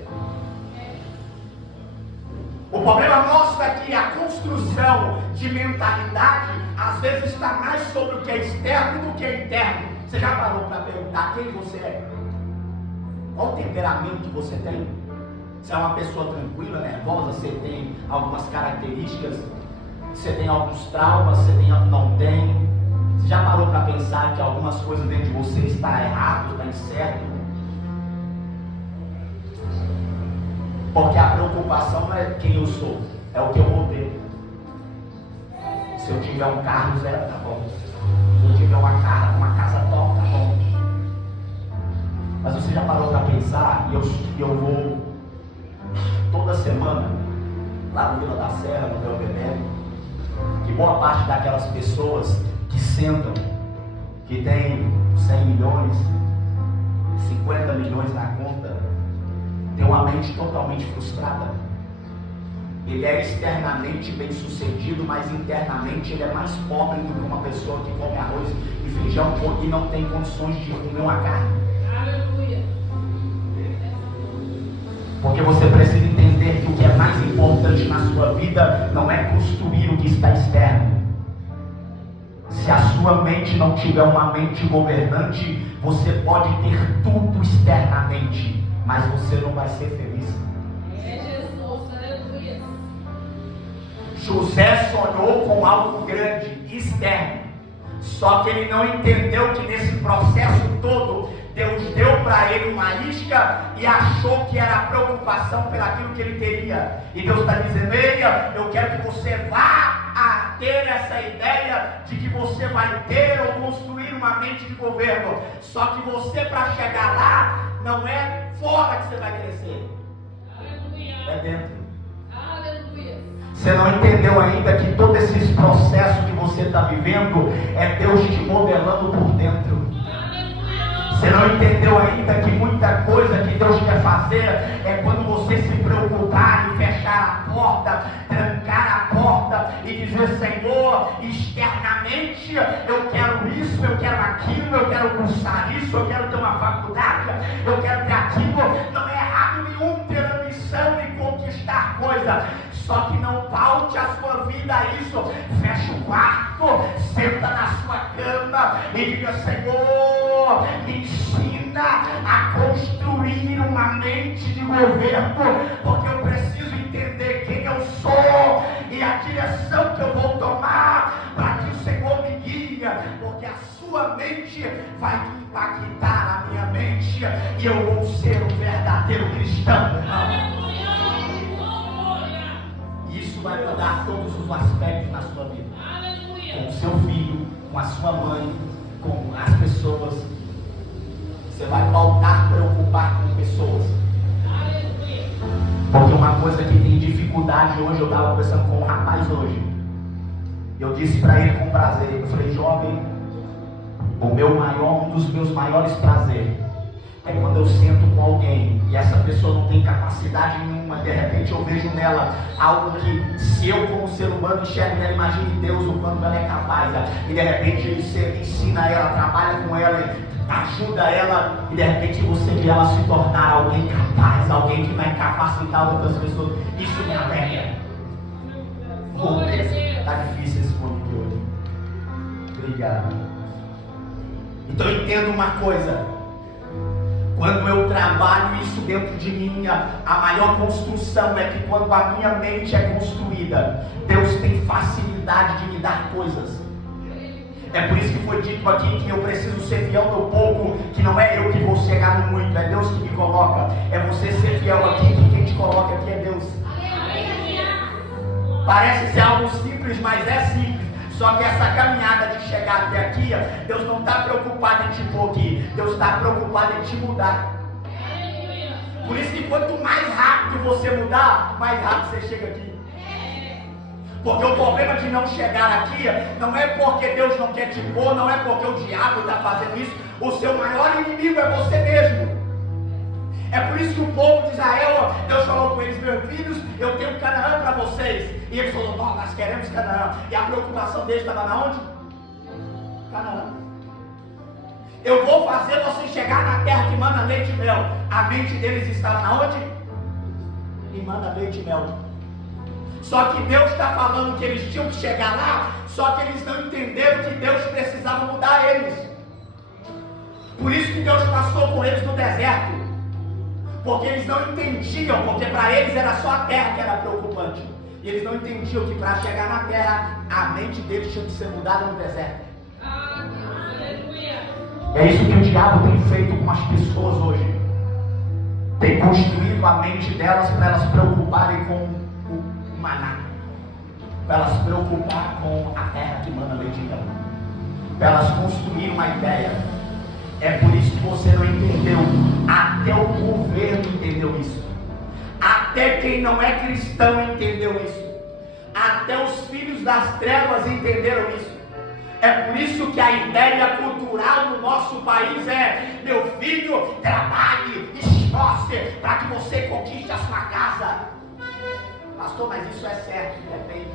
O problema nosso é que a construção de mentalidade às vezes está mais sobre o que é externo do que é interno. Você já parou para perguntar quem você é? Qual o temperamento que você tem? Você é uma pessoa tranquila, nervosa? Você tem algumas características? Você tem alguns traumas? Você não tem? Você já parou para pensar que algumas coisas dentro de você está errado, está incerto? Porque a preocupação não é quem eu sou, é o que eu vou ter. Se eu tiver um carro zero, tá bom. Se eu tiver uma casa top, tá bom. Mas você já parou para pensar, e eu vou toda semana lá no Vila da Serra, no meu bebê, que boa parte daquelas pessoas que sentam, que tem 100 milhões, 50 milhões na conta, tem uma mente totalmente frustrada. Ele é externamente bem sucedido, mas internamente ele é mais pobre do que uma pessoa que come arroz e feijão e não tem condições de comer uma carne. Porque você precisa entender que o que é mais importante na sua vida não é construir o que está externo. Se a sua mente não tiver uma mente governante, você pode ter tudo externamente, mas você não vai ser feliz. José sonhou com algo grande, externo. Só que ele não entendeu que nesse processo todo, Deus deu para ele uma isca e achou que era a preocupação pelaquilo que ele teria. E Deus está dizendo: ei, eu quero que você vá a ter essa ideia de que você vai ter ou construir uma mente de governo. Só que você, para chegar lá, não é fora que você vai crescer. É dentro. Você não entendeu ainda que todos esses processos que você está vivendo é Deus te modelando por dentro. Você não entendeu ainda que muita coisa que Deus quer fazer é quando você se preocupar em fechar a porta, trancar a porta e dizer: Senhor, externamente mente, eu quero isso, eu quero aquilo, eu quero cursar isso, eu quero ter uma faculdade, eu quero ter aquilo. Não é errado nenhum ter ambição e conquistar coisa, só que não paute a sua vida a isso. Fecha o quarto, senta na sua cama e diga: Senhor, me ensina a construir uma mente de governo, porque eu preciso entender quem eu sou e a direção que eu vou tomar, para que o Senhor me guie, porque a sua mente vai impactar a minha mente e eu vou ser um verdadeiro cristão, irmão. Isso vai mudar todos os aspectos na sua vida, com o seu filho, com a sua mãe, com as pessoas. Você vai voltar a preocupar com pessoas. Porque uma coisa que tem dificuldade hoje, eu estava conversando com um rapaz hoje, eu disse para ele com prazer, eu falei: jovem, um dos meus maiores prazeres é quando eu sento com alguém e essa pessoa não tem capacidade nenhuma, de repente eu vejo nela algo que, se eu como ser humano enxergo nela, imagine Deus o quanto ela é capaz, e de repente ele ensina ela, trabalha com ela, ajuda ela, e de repente você vê ela se tornar alguém capaz, alguém que vai capacitar outras pessoas. Isso me alegra. Está difícil esse momento de hoje. Obrigado. Então entenda uma coisa: quando eu trabalho isso dentro de mim, a maior construção é que quando a minha mente é construída, Deus tem facilidade de me dar coisas. É por isso que foi dito aqui que eu preciso ser fiel no pouco, que não é eu que vou chegar no muito, é Deus que me coloca. É você ser fiel aqui, que quem te coloca aqui é Deus. Parece ser algo simples, mas é simples. Só que essa caminhada de chegar até aqui, Deus não está preocupado em te pôr aqui, Deus está preocupado em te mudar. Por isso que quanto mais rápido você mudar, mais rápido você chega aqui. Porque o problema de não chegar aqui não é porque Deus não quer te pôr, não é porque o diabo está fazendo isso. O seu maior inimigo é você mesmo. É por isso que o povo de Israel, Deus falou com eles: meus filhos, eu tenho Canaã para vocês. E eles falaram: não, nós queremos Canaã. E a preocupação deles estava na onde? Canaã. Eu vou fazer você chegar na terra que manda leite e mel. A mente deles estava na onde? E manda leite e mel. Só que Deus está falando que eles tinham que chegar lá, só que eles não entenderam que Deus precisava mudar eles. Por isso que Deus passou com eles no deserto. Porque eles não entendiam, porque para eles era só a terra que era preocupante. E eles não entendiam que para chegar na terra, a mente deles tinha que ser mudada no deserto. É isso que o diabo tem feito com as pessoas hoje. Tem construído a mente delas para elas se preocuparem com o maná, para elas se preocupar com a terra que manda leite e mel, para elas construírem uma ideia. É por isso que você não entendeu. Até o governo entendeu isso. Até quem não é cristão entendeu isso. Até os filhos das trevas entenderam isso. É por isso que a ideia cultural no nosso país é: meu filho, trabalhe, esforce para que você conquiste a sua casa. Pastor, mas isso é certo? Depende.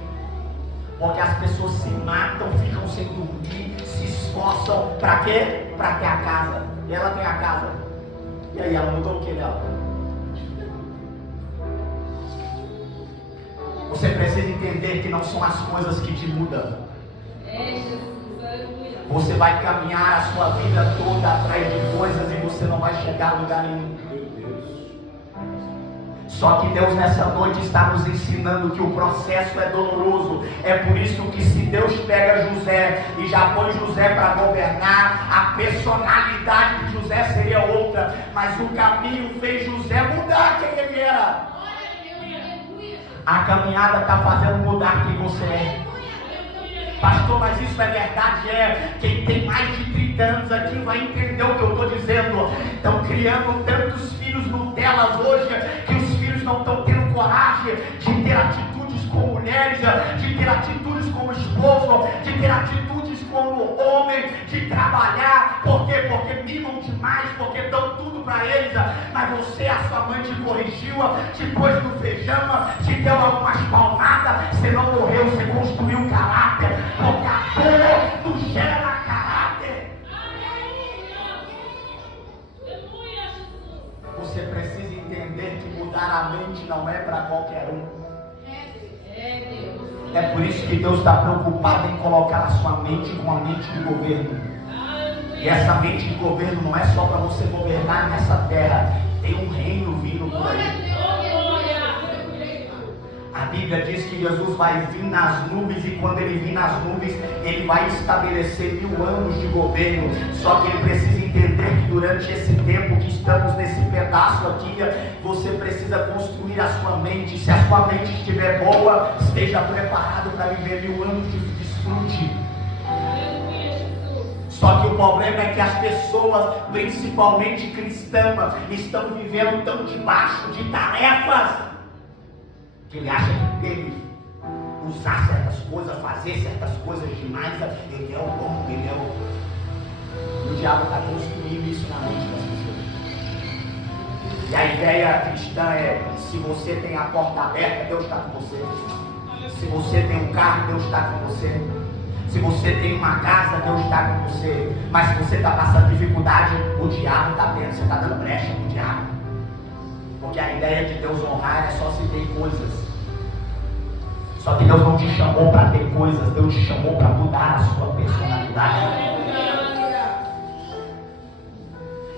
Porque as pessoas se matam, ficam sem dormir, se esforçam para quê? Para ter a casa. E ela tem a casa. E aí, ela mudou o que dela? Você precisa entender que não são as coisas que te mudam. Você vai caminhar a sua vida toda atrás de coisas e você não vai chegar a lugar nenhum. Só que Deus nessa noite está nos ensinando que o processo é doloroso. É por isso que se Deus pega José e já põe José para governar, a personalidade de José seria outra. Mas o caminho fez José mudar quem ele era. A caminhada está fazendo mudar quem você é. Pastor, mas isso é verdade? Quem tem mais de 30 anos aqui vai entender o que eu estou dizendo. Estão criando tantos filhos Nutelas hoje, que os filhos não estão tendo coragem de ter atitudes com mulheres, de ter atitudes como esposo, de ter atitudes como homem, de trabalhar. Por quê? Porque mimam demais, porque dão tudo para eles. Mas você, a sua mãe te corrigiu, te pôs no feijão, te deu algumas palmadas. Você não morreu, você construiu um caráter. Porque a Acordo gera caráter. Você precisa entender que mudar a mente não é para qualquer um. É por isso que Deus está preocupado em colocar a sua mente com a mente de governo. E essa mente de governo não é só para você governar nessa terra. Tem um reino vindo por aí. A Bíblia diz que Jesus vai vir nas nuvens, e quando ele vir nas nuvens, ele vai estabelecer 1000 anos de governo. Só que ele precisa entender que durante esse tempo que estamos nesse pedaço aqui, você precisa construir a sua mente. Se a sua mente estiver boa, esteja preparado para viver 1000 anos de desfrute. Só que o problema é que as pessoas, principalmente cristãs, estão vivendo tão debaixo de tarefas que ele acha que dele usar certas coisas, fazer certas coisas demais, ele é o bom, ele é o... O diabo está construindo isso na mente das pessoas. E a ideia cristã é: se você tem a porta aberta, Deus está com você. Se você tem um carro, Deus está com você. Se você tem uma casa, Deus está com você. Mas se você está passando dificuldade, o diabo está vendo, você está dando brecha para o diabo. Porque a ideia de Deus honrar é só se ter coisas. Só que Deus não te chamou para ter coisas, Deus te chamou para mudar a sua personalidade.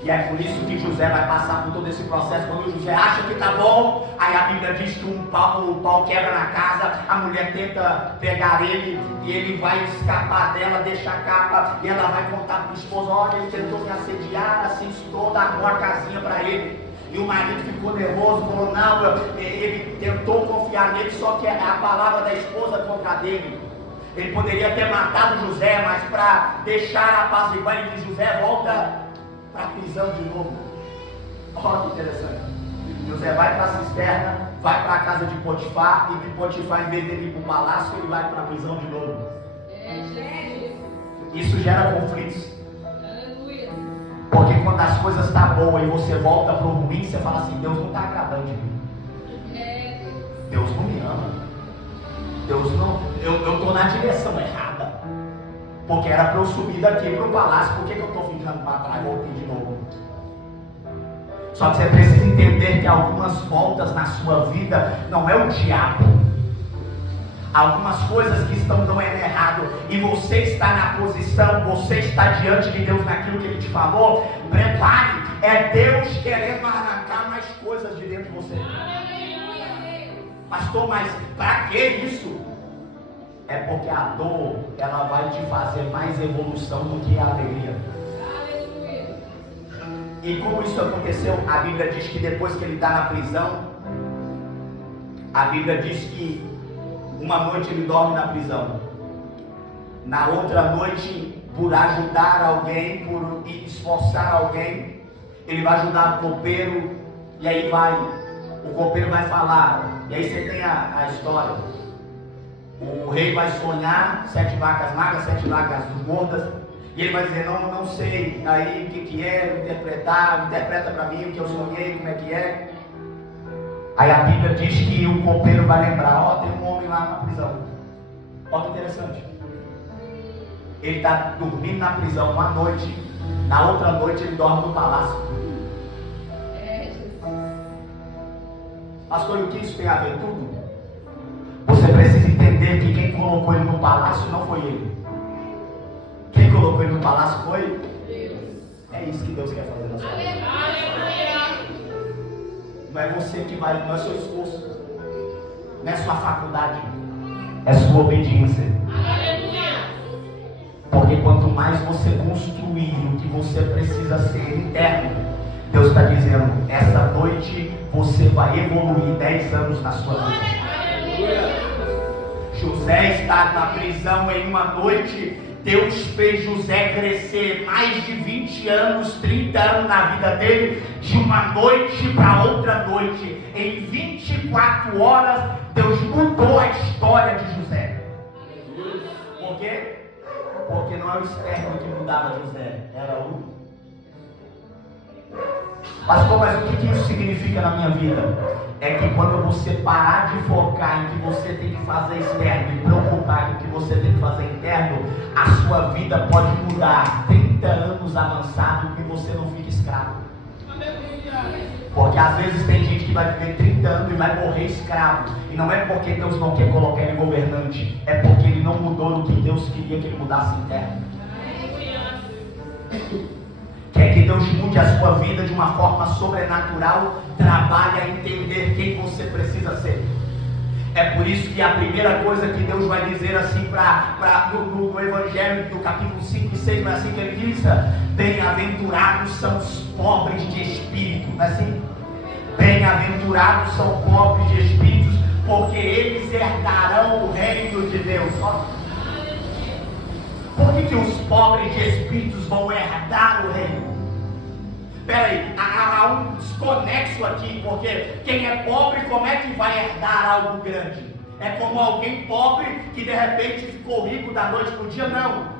E é por isso que José vai passar por todo esse processo. Quando José acha que está bom, aí a Bíblia diz que o pau quebra na casa, a mulher tenta pegar ele e ele vai escapar dela, deixa a capa, e ela vai contar para o esposo: olha, ele tentou me assediar, assim toda, armou a casinha para ele. E o marido ficou nervoso, falou: não, ele tentou confiar nele, só que é a palavra da esposa contra dele. Ele poderia ter matado José, mas para deixar apaziguar, ele diz: José, volta para a prisão de novo. Olha que interessante. José vai para a cisterna, vai para a casa de Potifar, e de Potifar, em vez dele ir para o palácio, ele vai para a prisão de novo. Isso gera conflitos. Porque quando as coisas estão boas e você volta para o ruim, você fala assim: Deus não está agradando de mim. Deus não me ama. Deus não. Eu estou na direção errada. Porque era para eu subir daqui para o palácio. Por que eu estou ficando para trás e voltei de novo? Só que você precisa entender que algumas voltas na sua vida não é o diabo. Algumas coisas que estão dando errado e você está na posição, você está diante de Deus naquilo que Ele te falou, prepare, é Deus querendo arrancar mais coisas de dentro de você. Pastor, mas para que isso? É porque a dor, ela vai te fazer mais evolução do que a alegria. E como isso aconteceu, a Bíblia diz que depois que ele está na prisão, a Bíblia diz que uma noite ele dorme na prisão. Na outra noite, por ajudar alguém, por esforçar alguém, ele vai ajudar o copeiro. E aí o copeiro vai falar. E aí você tem a história. O rei vai sonhar 7 vacas magras, 7 vacas gordas. E ele vai dizer: não sei aí o que é, interpreta para mim o que eu sonhei, como é que é. Aí a Bíblia diz que o copeiro vai lembrar: tem um homem lá na prisão. Olha que interessante. Ele está dormindo na prisão uma noite, na outra noite ele dorme no palácio. Pastor, e o que isso tem a ver? Tudo. Você precisa entender que quem colocou ele no palácio não foi ele. Quem colocou ele no palácio foi Deus. É isso que Deus quer fazer na sua vida. Não é você que vai, não é seu esforço, não é sua faculdade, é sua obediência. Porque quanto mais você construir o que você precisa ser interno, Deus está dizendo: essa noite você vai evoluir 10 anos na sua vida. José está na prisão em uma noite. Deus fez José crescer mais de 20 anos, 30 anos na vida dele, de uma noite para outra noite. Em 24 horas, Deus mudou a história de José. Por quê? Porque não era o externo que mudava José, era o... Pastor, mas o que isso significa? significa na minha vida? É que quando você parar de focar em que você tem que fazer externo e preocupar em que você tem que fazer interno, a sua vida pode mudar 30 anos avançado e você não fica escravo. Porque às vezes tem gente que vai viver 30 anos e vai morrer escravo. E não é porque Deus não quer colocar ele governante, é porque ele não mudou no que Deus queria que ele mudasse interno. Quer que Deus mude a sua vida de uma forma sobrenatural? Trabalhe a entender quem você precisa ser. É por isso que a primeira coisa que Deus vai dizer assim no Evangelho, no capítulo 5 e 6, não é assim que ele diz? Bem-aventurados são os pobres de espírito, não é assim? Bem-aventurados são pobres de espíritos, porque eles herdarão o reino de Deus. Por que os pobres de espíritos vão herdar o reino? Peraí, há um desconexo aqui, porque quem é pobre, como é que vai herdar algo grande? É como alguém pobre que de repente ficou rico da noite para o dia? Não.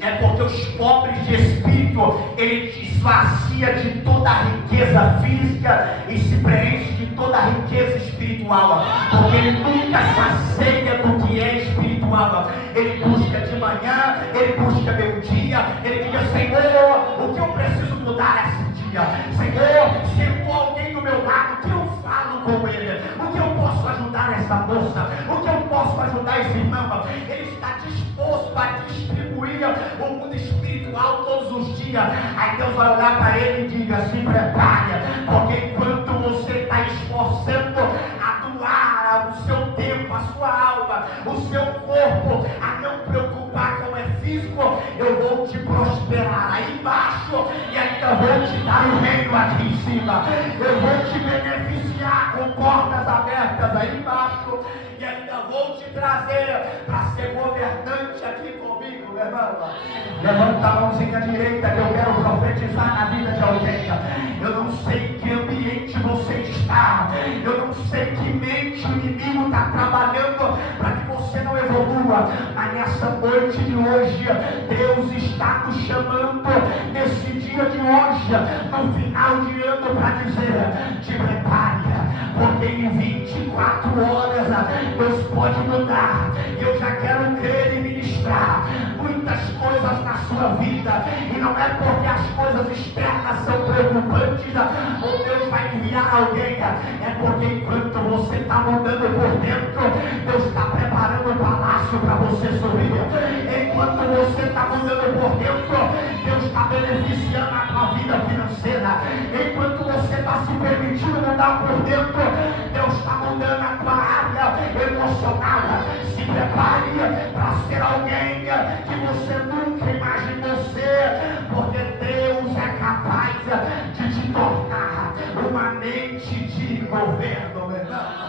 É porque os pobres de espírito, ele esvazia de toda a riqueza física e se preenche de toda a riqueza espiritual, porque ele nunca sacia do que é espiritual. Ele busca de manhã, ele busca meio-dia, ele diz: Senhor, o que eu preciso mudar esse dia? Senhor, se for alguém do meu lado, o que eu falo com ele? O que eu posso ajudar essa moça? O que eu posso ajudar esse irmão? Ele está disposto a distribuir o mundo espiritual todos os dias. Aí Deus vai olhar para ele e diga: se prepare, porque enquanto você está esforçando a doar o seu tempo, a sua alma, o seu corpo, a não preocupar com o físico, eu vou te prosperar aí embaixo e ainda vou te dar o reino aqui em cima. Eu vou te beneficiar com portas abertas aí embaixo e ainda vou te trazer para ser governante aqui comigo, meu irmão. Levanta a mãozinha direita que eu quero profetizar na vida de alguém. Eu não sei em que ambiente você está, eu não sei que mente o inimigo está trabalhando para que você não evolua, mas nessa noite de hoje, Deus está nos chamando nesse dia de hoje, no final de ano, para dizer: te prepare, porque em 24 horas Deus pode mudar. Eu já quero crer e ministrar muitas coisas na sua vida, e não é porque as coisas externas são preocupantes ou Deus vai enviar alguém, é porque enquanto você está mudando por dentro, Deus está preparando o palácio para você subir. Enquanto você está mudando por dentro, Deus está beneficiando a tua vida financeira. Enquanto você está se permitindo mudar por dentro, Deus está mudando a tua área emocional. Se prepare para ser alguém que você nunca imaginou ser, porque Deus é capaz de te tornar uma mente de governo, meu irmão.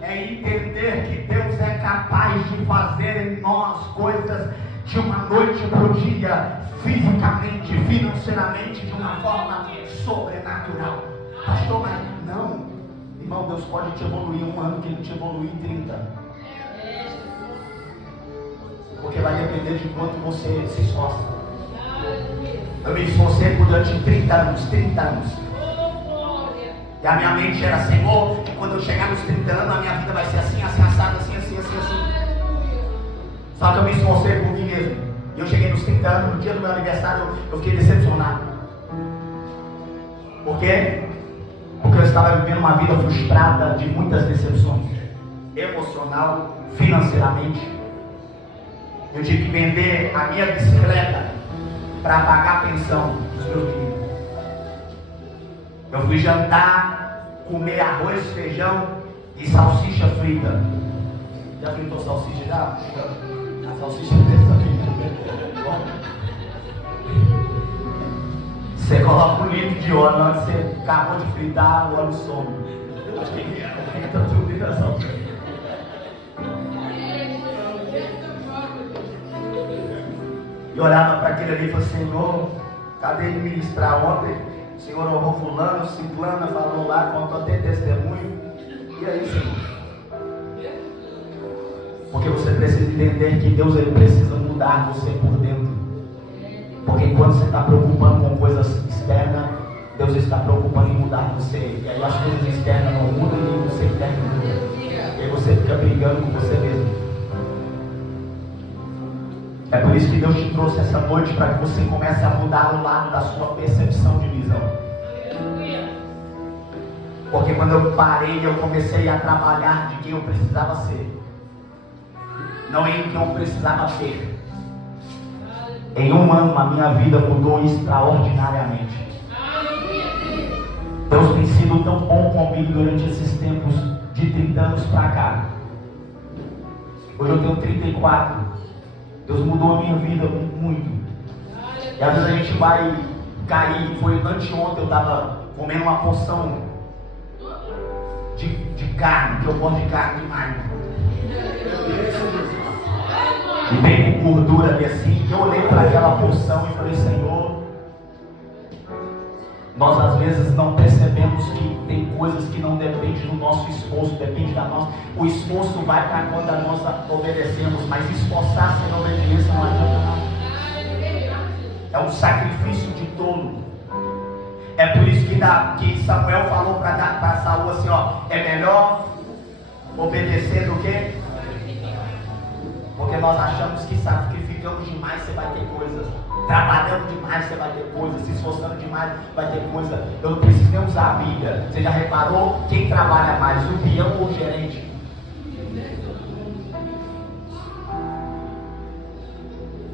É entender que Deus é capaz de fazer em nós coisas de uma noite para o dia, fisicamente, financeiramente, de uma forma sobrenatural. Pastor, mas não, irmão, Deus pode te evoluir em um ano que Ele te evoluiu em 30. Porque vai depender de quanto você se esforça. Eu me esforcei durante 30 anos. E a minha mente era: Senhor, quando eu chegar nos 30 anos, a minha vida vai ser assim, assim, assado, assim. Só que eu me esforcei por mim mesmo. E eu cheguei nos 30 anos, no dia do meu aniversário, eu fiquei decepcionado. Por quê? Porque eu estava vivendo uma vida frustrada de muitas decepções. Emocional, financeiramente. Eu tive que vender a minha bicicleta para pagar a pensão dos meus meninos. Eu fui jantar, comer arroz, feijão e salsicha frita. Já fritou salsicha já? A salsicha dessa vida. Você coloca 1 litro de óleo, na hora que você acabou de fritar, o óleo some. Eu acho que entra tudo dentro da salsicha. E olhava para aquele ali e falava: Senhor, cadê ele ministrar ontem? O Senhor honrou fulano, ciclana, falou lá, contou até testemunho. E aí, Senhor? Porque você precisa entender que Deus, Ele precisa mudar você por dentro. Porque quando você está preocupando com coisas externas, Deus está preocupando em mudar você. E aí as coisas externas não mudam e você interno muda. E aí você fica brigando com você mesmo. É por isso que Deus te trouxe essa noite, para que você comece a mudar o lado da sua percepção de visão. Porque quando eu parei, eu comecei a trabalhar de quem eu precisava ser, não em quem eu precisava ter. Em um ano a minha vida mudou extraordinariamente. Deus tem sido tão bom comigo durante esses tempos de 30 anos para cá. Hoje eu tenho 34. Deus mudou a minha vida muito. E às vezes a gente vai cair. Foi anteontem eu estava comendo uma porção de carne, que eu gosto de carne demais. E bem com gordura ali assim. Eu olhei para aquela porção e falei: Senhor, nós às vezes não percebemos que tem coisas que não dependem do nosso esforço, depende da nossa. O esforço vai para quando nós obedecemos, mas esforçar sem obediência não adianta nada. É um sacrifício de tolo. É por isso que Samuel falou para Saul assim, ó, é melhor obedecer do que? Porque nós achamos que sacrificamos demais, você vai ter coisas. Trabalhando demais, você vai ter coisas. Se esforçando demais, vai ter coisa. Eu não preciso nem usar a Bíblia. Você já reparou quem trabalha mais, o peão ou o gerente?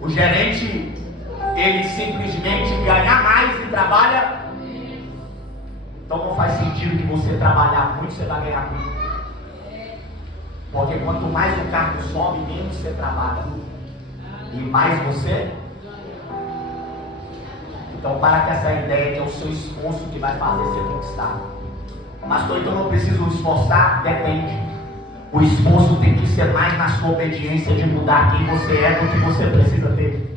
O gerente, ele simplesmente ganha mais e trabalha. Então não faz sentido que você trabalhar muito, você vai ganhar muito. Porque quanto mais o cargo sobe, menos você trabalha. E mais você. Então para com essa ideia que é o seu esforço que vai fazer você conquistar. Pastor, então não preciso esforçar? Depende. O esforço tem que ser mais na sua obediência de mudar quem você é do que você precisa ter.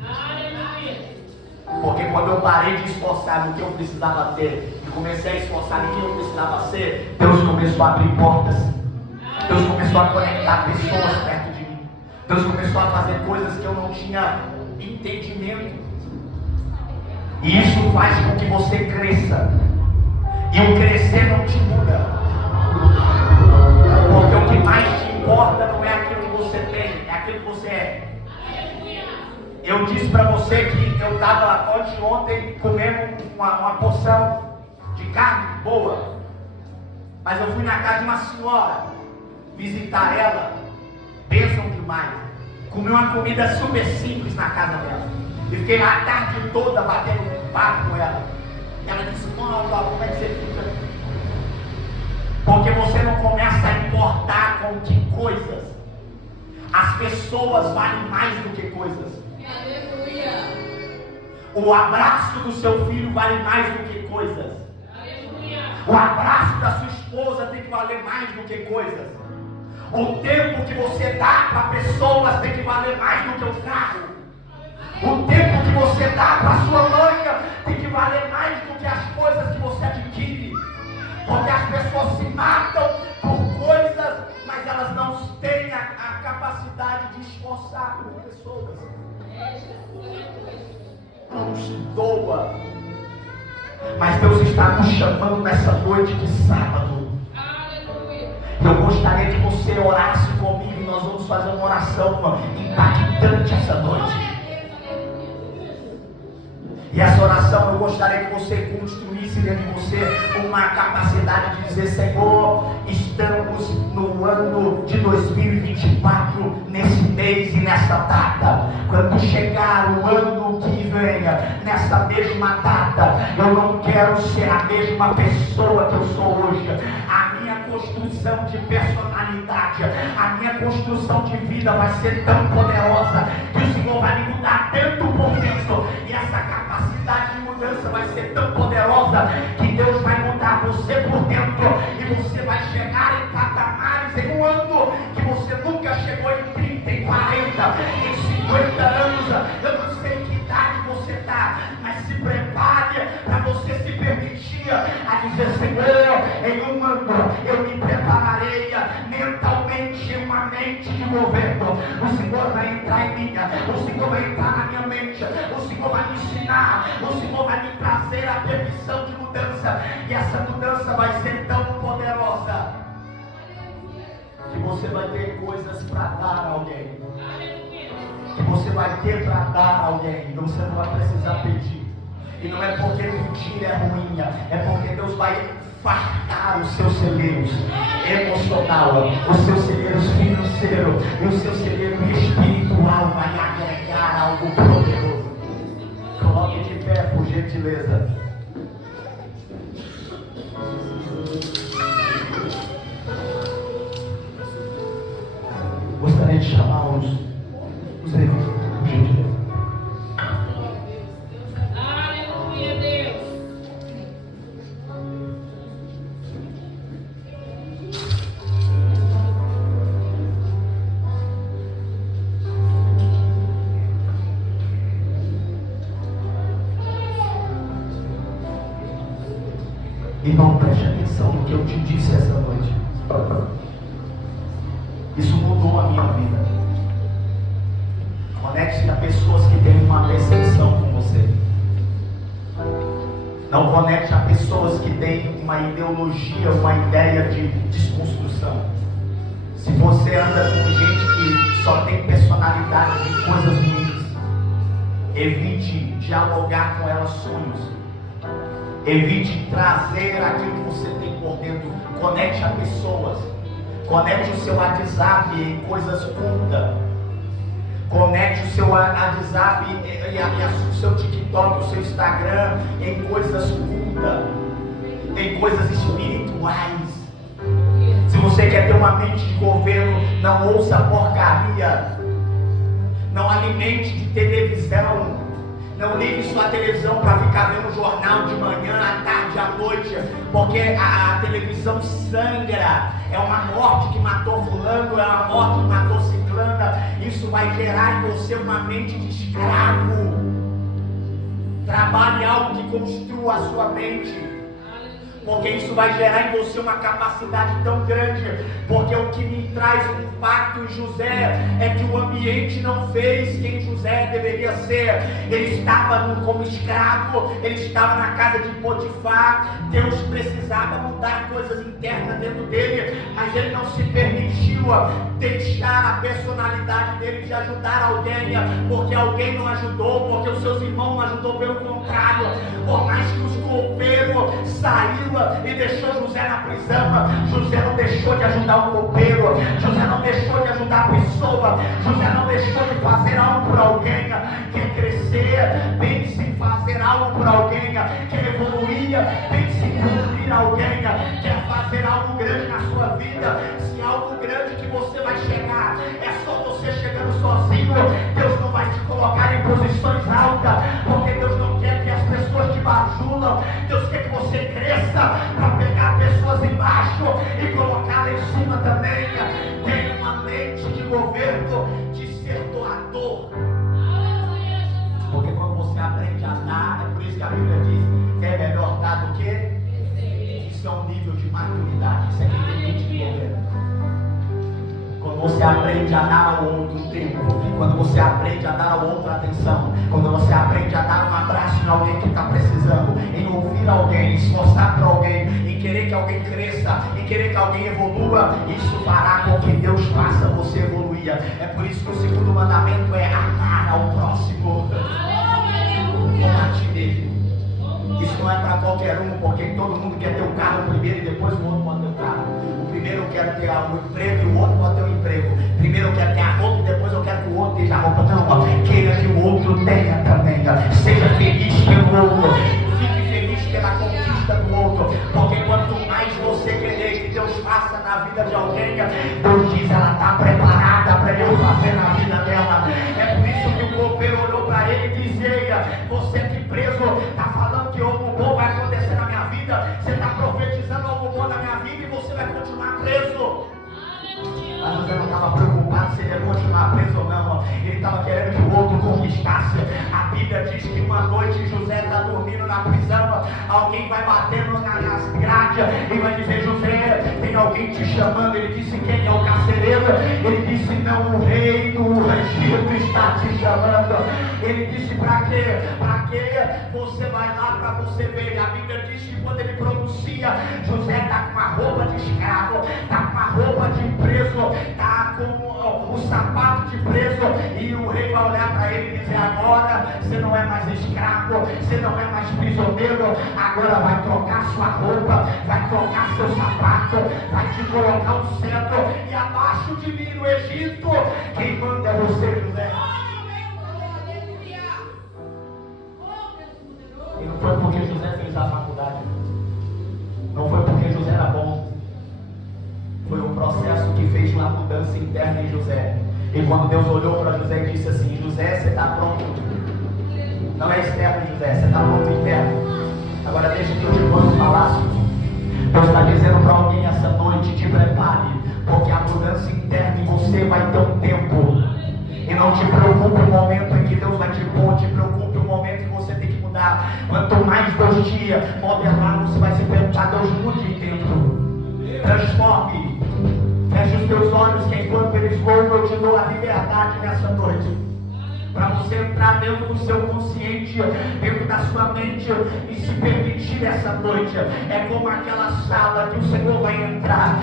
Porque quando eu parei de esforçar no que eu precisava ter e comecei a esforçar em quem eu precisava ser, Deus começou a abrir portas. Deus começou a conectar pessoas perto de mim. Deus começou a fazer coisas que eu não tinha entendimento. E isso faz com que você cresça. E o crescer não te muda. Porque o que mais te importa não é aquilo que você tem, é aquilo que você é. Eu disse para você que eu estava ontem comendo uma porção de carne boa. Mas eu fui na casa de uma senhora visitar ela. Bênção demais. Comi uma comida super simples na casa dela. E fiquei lá a tarde toda batendo papo com ela. E ela disse: Mano, como é que você fica? Porque você não começa a importar com que coisas. As pessoas valem mais do que coisas. Aleluia. O abraço do seu filho vale mais do que coisas. Aleluia. O abraço da sua esposa tem que valer mais do que coisas. O tempo que você dá para pessoas tem que valer mais do que o carro. O tempo que você dá para sua mãe tem que valer mais do que as coisas que você adquire. Porque as pessoas se matam por coisas, mas elas não têm a capacidade de esforçar por pessoas. Não se doa. Mas Deus está nos chamando nessa noite de sábado. Eu gostaria que você orasse comigo e nós vamos fazer uma oração impactante essa noite. E essa oração eu gostaria que você construísse dentro de você uma capacidade de dizer: Senhor, estamos no ano de 2024, nesse mês e nessa data. Quando chegar o ano que venha, nessa mesma data, eu não quero ser a mesma pessoa que eu sou hoje. A minha construção de personalidade, a minha construção de vida vai ser tão poderosa que o Senhor vai me mudar tanto por dentro. E essa capacidade de mudança vai ser tão poderosa que Deus vai mudar você por dentro. E você vai chegar em patamares em um ano que você nunca chegou em 30, em 40, em 50 anos. Eu não sei que idade você está, mas se prepare para você se permitir a dizer: Senhor, em um ano eu me prepararei mentalmente, uma mente de governo. O Senhor vai entrar em mim, o Senhor vai entrar na minha mente, o Senhor vai me ensinar, o Senhor vai me trazer a permissão de mudança, e essa mudança vai ser tão poderosa que você vai ter coisas para dar a alguém, que você vai ter para dar a alguém, então você não vai precisar pedir. E não é porque pedir é ruim, é porque Deus vai fartar os seus celeiros emocional, os seus celeiros financeiros e o seu celeiro espiritual vai agregar algo poderoso. Coloque de pé, por gentileza. Gostaria de chamar os levitas, por gentileza. Aleluia, Deus. Irmão, preste atenção no que eu te disse essa noite. Isso mudou a minha vida. Conecte-se a pessoas que têm uma decepção com você. Não conecte a pessoas que têm uma ideologia, uma ideia de desconstrução. Se você anda com gente que só tem personalidade de coisas ruins, evite dialogar com elas sonhos. Evite trazer aquilo que você tem por dentro. Conecte a pessoas. Conecte o seu WhatsApp em coisas cultas. Conecte o seu WhatsApp e o seu TikTok, o seu Instagram em coisas cultas, em coisas espirituais. Se você quer ter uma mente de governo, não ouça porcaria. Não alimente de televisão. Não ligue sua televisão para ficar vendo o jornal de manhã, à tarde, à noite, porque a televisão sangra. É uma morte que matou fulano, é uma morte que matou ciclana. Isso vai gerar em você uma mente de escravo. Trabalhe algo que construa a sua mente, porque isso vai gerar em você uma capacidade tão grande. Porque o que me traz um impacto em José é que o ambiente não fez quem José deveria ser. Ele estava como escravo, ele estava na casa de Potifar. Deus precisava mudar coisas internas dentro dele, mas ele não se permitiu deixar a personalidade dele de ajudar alguém, porque alguém não ajudou, porque os seus irmãos não ajudou, pelo contrário. Por mais que os copeiros saíram e deixou José na prisão, José não deixou de ajudar o copeiro, José não deixou de ajudar a pessoa, José não deixou de fazer algo por alguém. Quer crescer, pense em fazer algo por alguém. Quer evoluir, pense em evoluir alguém. Quer fazer algo grande na sua vida, se algo grande que você vai chegar é só você chegando sozinho, Deus não vai te colocar em posições altas, porque Deus não quer que as pessoas te bajulam. Deus quer que você cresça para pegar pessoas embaixo e colocá-las em cima também. Tenha uma mente de governo, de ser doador, porque quando você aprende a dar, é por isso que a Bíblia diz, é melhor dar do que? Isso é um nível de maturidade. Isso é quem tem mente de governo. Quando você aprende a dar ao outro tempo, quando você aprende a dar ao outro atenção, quando você aprende a dar um abraço em alguém que está precisando, em ouvir alguém, em esforçar para alguém, em querer que alguém cresça, em querer que alguém evolua, isso fará com que Deus faça você evoluir. É por isso que o segundo mandamento é amar ao próximo como a ti mesmo. Isso não é para qualquer um, porque todo mundo quer ter o carro primeiro e depois o outro pode ter o carro. O primeiro eu quero ter um emprego e o outro pode ter um emprego. Primeiro eu quero ter a roupa e depois eu quero que o outro tenha a roupa. Não, queira que o outro tenha também. Seja feliz pelo outro. Fique feliz pela conquista do outro. Porque quanto mais você querer que Deus faça na vida de alguém, Deus diz, ela está preparada para eu fazer na vida dela. É por isso que o copeiro olhou para ele e dizia, você aqui preso, está falando que algo bom vai acontecer na minha vida, você está profetizando algo bom na minha vida e você vai continuar preso. Mas José não estava preocupado se ele ia continuar preso ou não. Ele estava querendo que o outro conquistasse. A Bíblia diz que uma noite José está dormindo na prisão, alguém vai batendo nas grades e vai dizer: José, tem alguém te chamando. Ele disse: quem é? O carcereiro. Ele disse: não, o rei do Egito está te chamando. Ele disse: para quê? Para quê? Você vai lá para você ver. A Bíblia diz que quando ele pronuncia, José está com uma roupa de escravo, está com uma roupa de preso, está com o sapato de preso, e o rei vai olhar para ele e dizer: agora você não é mais escravo, você não é mais prisioneiro, agora vai trocar sua roupa, vai trocar seu sapato, vai te colocar um cetro, e abaixo de mim no Egito, quem manda é você, José. E não foi porque José fez a faculdade, não foi porque José era bom, foi um processo que fez uma mudança interna em José. E quando Deus olhou para José e disse assim: José, você está pronto. Não é externo, José, você está pronto interno. Agora deixa que eu te posso falar. Deus está dizendo para alguém essa noite: te prepare, porque a mudança interna em você vai ter um tempo. E não te preocupe o momento em que Deus vai te pôr, te preocupe o momento que você tem que mudar. Quanto mais Deus te modelar, você vai se perguntar: Deus, mude dentro. Transforme. Feche os teus olhos, que enquanto eles louvam, eu te dou a liberdade nessa noite, para você entrar dentro do seu consciente, dentro da sua mente, e se permitir essa noite. É como aquela sala que o Senhor vai entrar.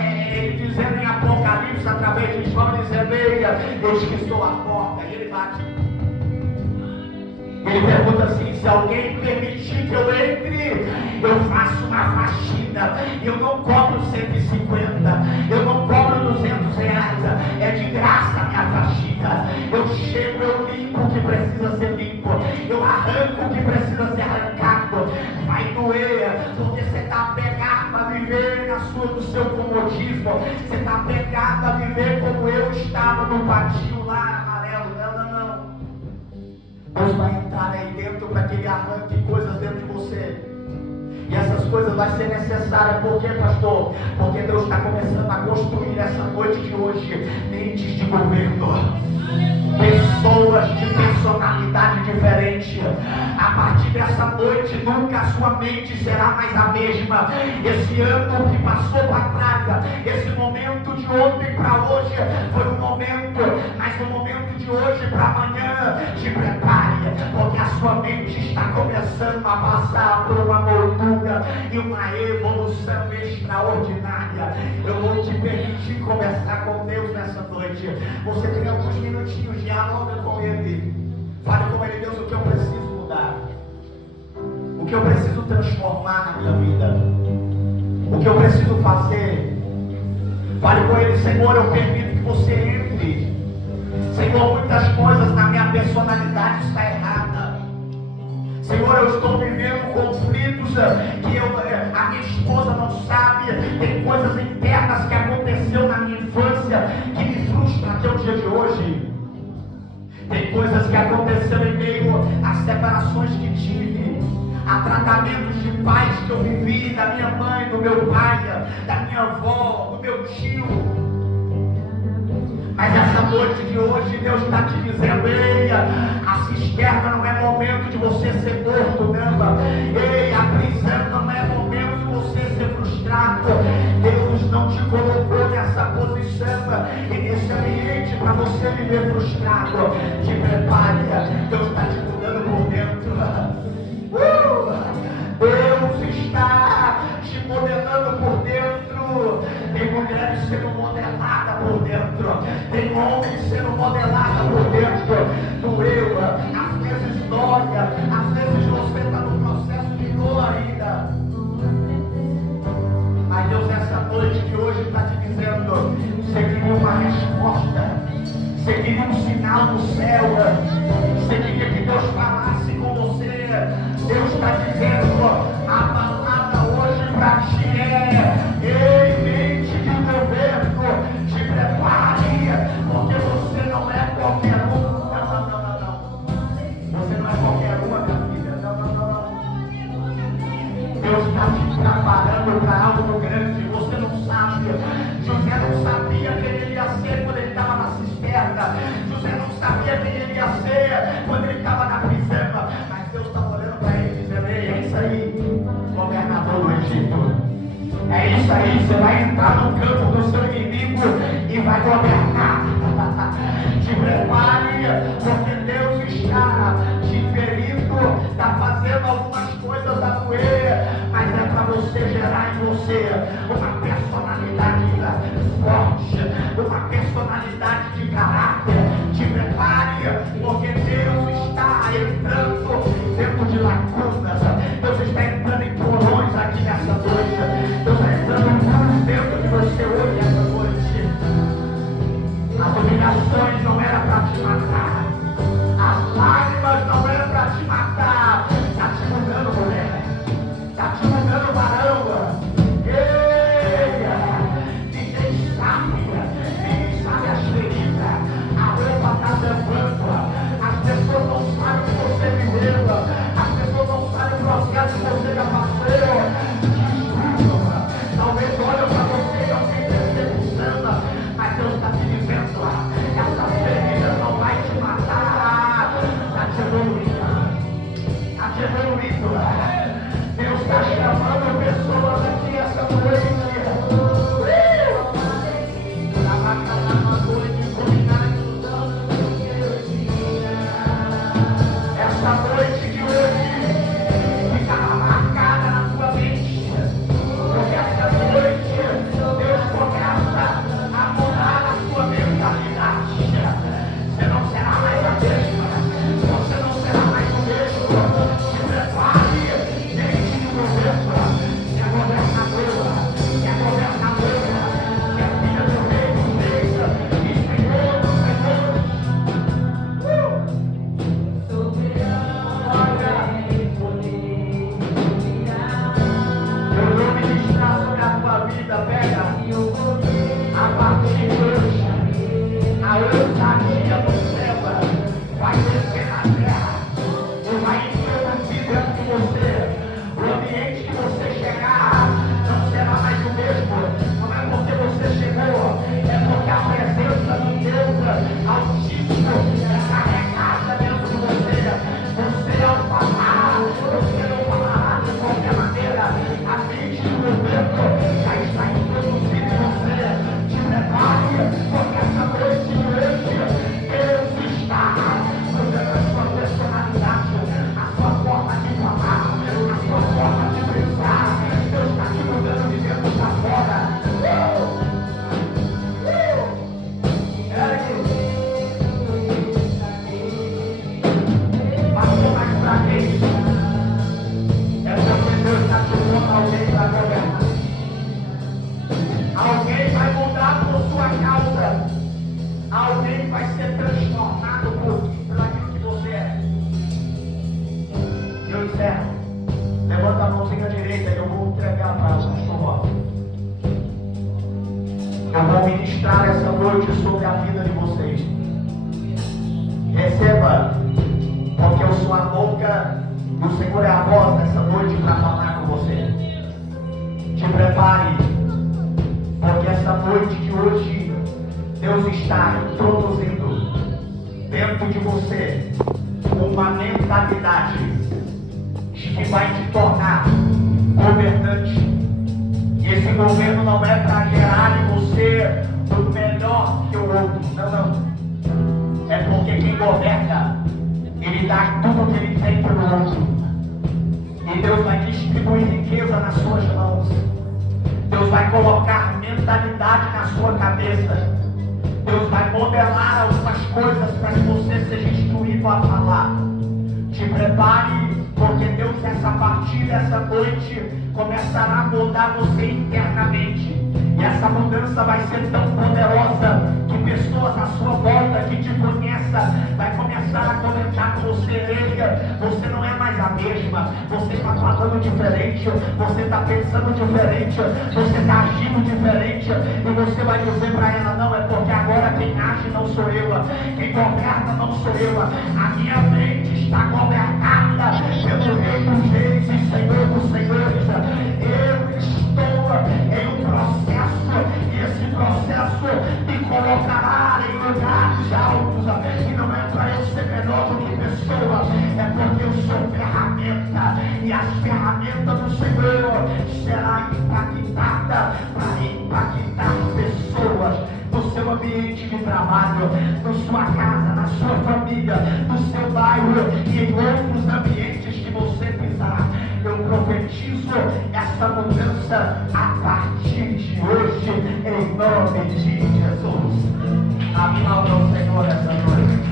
Ele dizendo em Apocalipse, através de João, dizendo: eis que estou à porta. E ele bate. Ele pergunta assim: se alguém permitir que eu entre, eu faço uma faxina. Eu não cobro 150, eu não cobro 200 reais, é de graça a minha faxina. Eu chego, eu limpo o que precisa ser limpo, eu arranco o que precisa ser arrancado. Vai doer, porque você está apegado a viver no seu comodismo, você está apegado a viver como eu estava no patinho lá amarelo. Não. Deus vai entrar aí dentro para que Ele arranque coisas dentro de você. E essas coisas vão ser necessárias. Por quê, pastor? Porque Deus está começando a construir essa noite de hoje mentes de governo, pessoas de personalidade diferente. A partir dessa noite, nunca a sua mente será mais a mesma. Esse ano que passou para trás, esse momento de ontem para hoje foi um momento, mas no momento de hoje para amanhã, te prepare, porque a sua mente está começando a passar por uma moldura e uma evolução extraordinária. Eu vou te permitir conversar com Deus nessa noite. Você tem alguns minutinhos, dialoga com Ele, fale com Ele: Deus, o que eu preciso mudar, o que eu preciso transformar na minha vida, o que eu preciso fazer. Fale com Ele: Senhor, eu permito que você entre. Senhor, muitas coisas na minha personalidade estão erradas. Senhor, eu estou vivendo conflitos que a minha esposa não sabe. Tem coisas internas que aconteceu na minha infância que me frustram até o dia de hoje. Tem coisas que aconteceram em meio às separações que tive, a tratamentos de pais que eu vivi, da minha mãe, do meu pai, da minha avó, do meu tio. Mas essa noite de hoje, Deus está te dizendo: ei, a cisterna não é momento de você ser morto, não. Ei, a prisão não é momento de você ser frustrado. Deus não te colocou nessa posição e nesse ambiente para você viver frustrado. Te prepare, Deus está te mudando por dentro. Deus está te modelando por dentro. Tem mulheres sendo modeladas por dentro, tem homens sendo modelados por dentro. Doeu, às vezes dói, às vezes você está no processo de dor ainda. Mas Deus, essa noite de hoje, está te dizendo: você queria uma resposta, você queria um sinal do céu, você queria que Deus falasse com você. Deus está dizendo: a palavra hoje para ti é: ei, mente de governo, te prepare, porque você não é qualquer um. Não. Você não é qualquer uma, minha filha. Não. Deus está te preparando para algo grande. Você não sabe. José não sabia quem ele ia ser quando ele estava na cisterna. José não sabia quem ele ia ser quando ele estava na prisão. vai governar. Te prepare, porque Deus está te ferindo, está fazendo algumas coisas a doer, mas é para você gerar em você uma personalidade forte, uma personalidade de caráter. Te prepare, porque Deus está entrando dentro de lacunas, Deus está entrando em porões aqui nessa noite, Deus está entrando em luz dentro de você hoje, essa noite. As humilhações não eram para te matar, as lágrimas não eram para te matar. Está te mudando, mulher, está te mudando, varão. Ninguém sabe as feridas, a roupa está tampando, as pessoas não sabem o que você viveu, as pessoas não sabem o processo que você já passou. Talvez olhem para você e não tenham percepção, mas Deus está te dizendo, essa ferida não vai te matar, está te evoluindo, está te evoluindo. Deus está chamando pessoas aqui essa noite. Essa noite de hoje ficará marcada na tua mente, porque essa noite Deus começa a mudar a sua mentalidade. Você não será mais a mesma, você não será mais o mesmo. Se prepare, deixe de governo, que é governadora, que é governadora, que é filha do rei dos reis e senhor dos senhores. Eu vou ministrar sobre a tua vida, pega a partir de hoje, a ousadia do céu vai descer na terra e vai introduzir dentro de você. O ambiente que você chegar não será mais o mesmo, não é porque você chegou, é porque a presença do Deus Altíssimo é carregada dentro de você. Você ao falar, você não falará de qualquer maneira, a mente do governo já está introduzida em você. Te prepare, porque essa noite de hoje Deus está mudando a sua personalidade, a sua forma de falar, a sua forma de pensar. Deus está te mudando de dentro para fora. Passou mais pra quem? É porque Deus está te pondo alguém para governar. Alguém vai mudar por sua causa. Alguém vai ser transformado por aquilo que você é. Eu encerro. Levanta a mãozinha direita e eu vou entregar para o pastor Rosa. Eu vou ministrar essa noite sobre a vida de vocês. Receba, porque eu sou a boca do Senhor é a voz nessa noite para falar com você. Te prepare, porque essa noite de hoje Deus está introduzindo dentro de você uma mentalidade que vai te tornar governante. E esse governo não é para gerar em você o melhor que o outro, não. É porque quem governa, ele dá tudo que ele tem para o outro. E Deus vai distribuir riqueza nas suas mãos. Deus vai colocar mentalidade na sua cabeça. Deus vai modelar algumas coisas para que você seja instruído a falar. Te prepare, porque Deus, essa partir dessa noite, começará a mudar você internamente. E essa mudança vai ser tão poderosa que pessoas à sua volta que te conheçam vai começar a comentar com você: Elia, você não é mais a mesma, você está falando diferente, você está pensando diferente, você está agindo diferente. E você vai dizer para ela: não, é porque agora quem age não sou eu, quem governa não sou eu, a minha mente está governada pelo Rei dos Reis e Senhor dos Senhores. Eu estou em um processo, e esse processo me colocará em lugares altos, e não é para eu ser melhor do que pessoa, é porque eu sou ferramenta, e as ferramentas do Senhor serão impactadas para impactar pessoas no seu ambiente. sua casa, na sua família, no seu bairro e em outros ambientes que você pisar. Eu profetizo essa mudança a partir de hoje, em nome de Jesus. Aplauda o Senhor essa noite.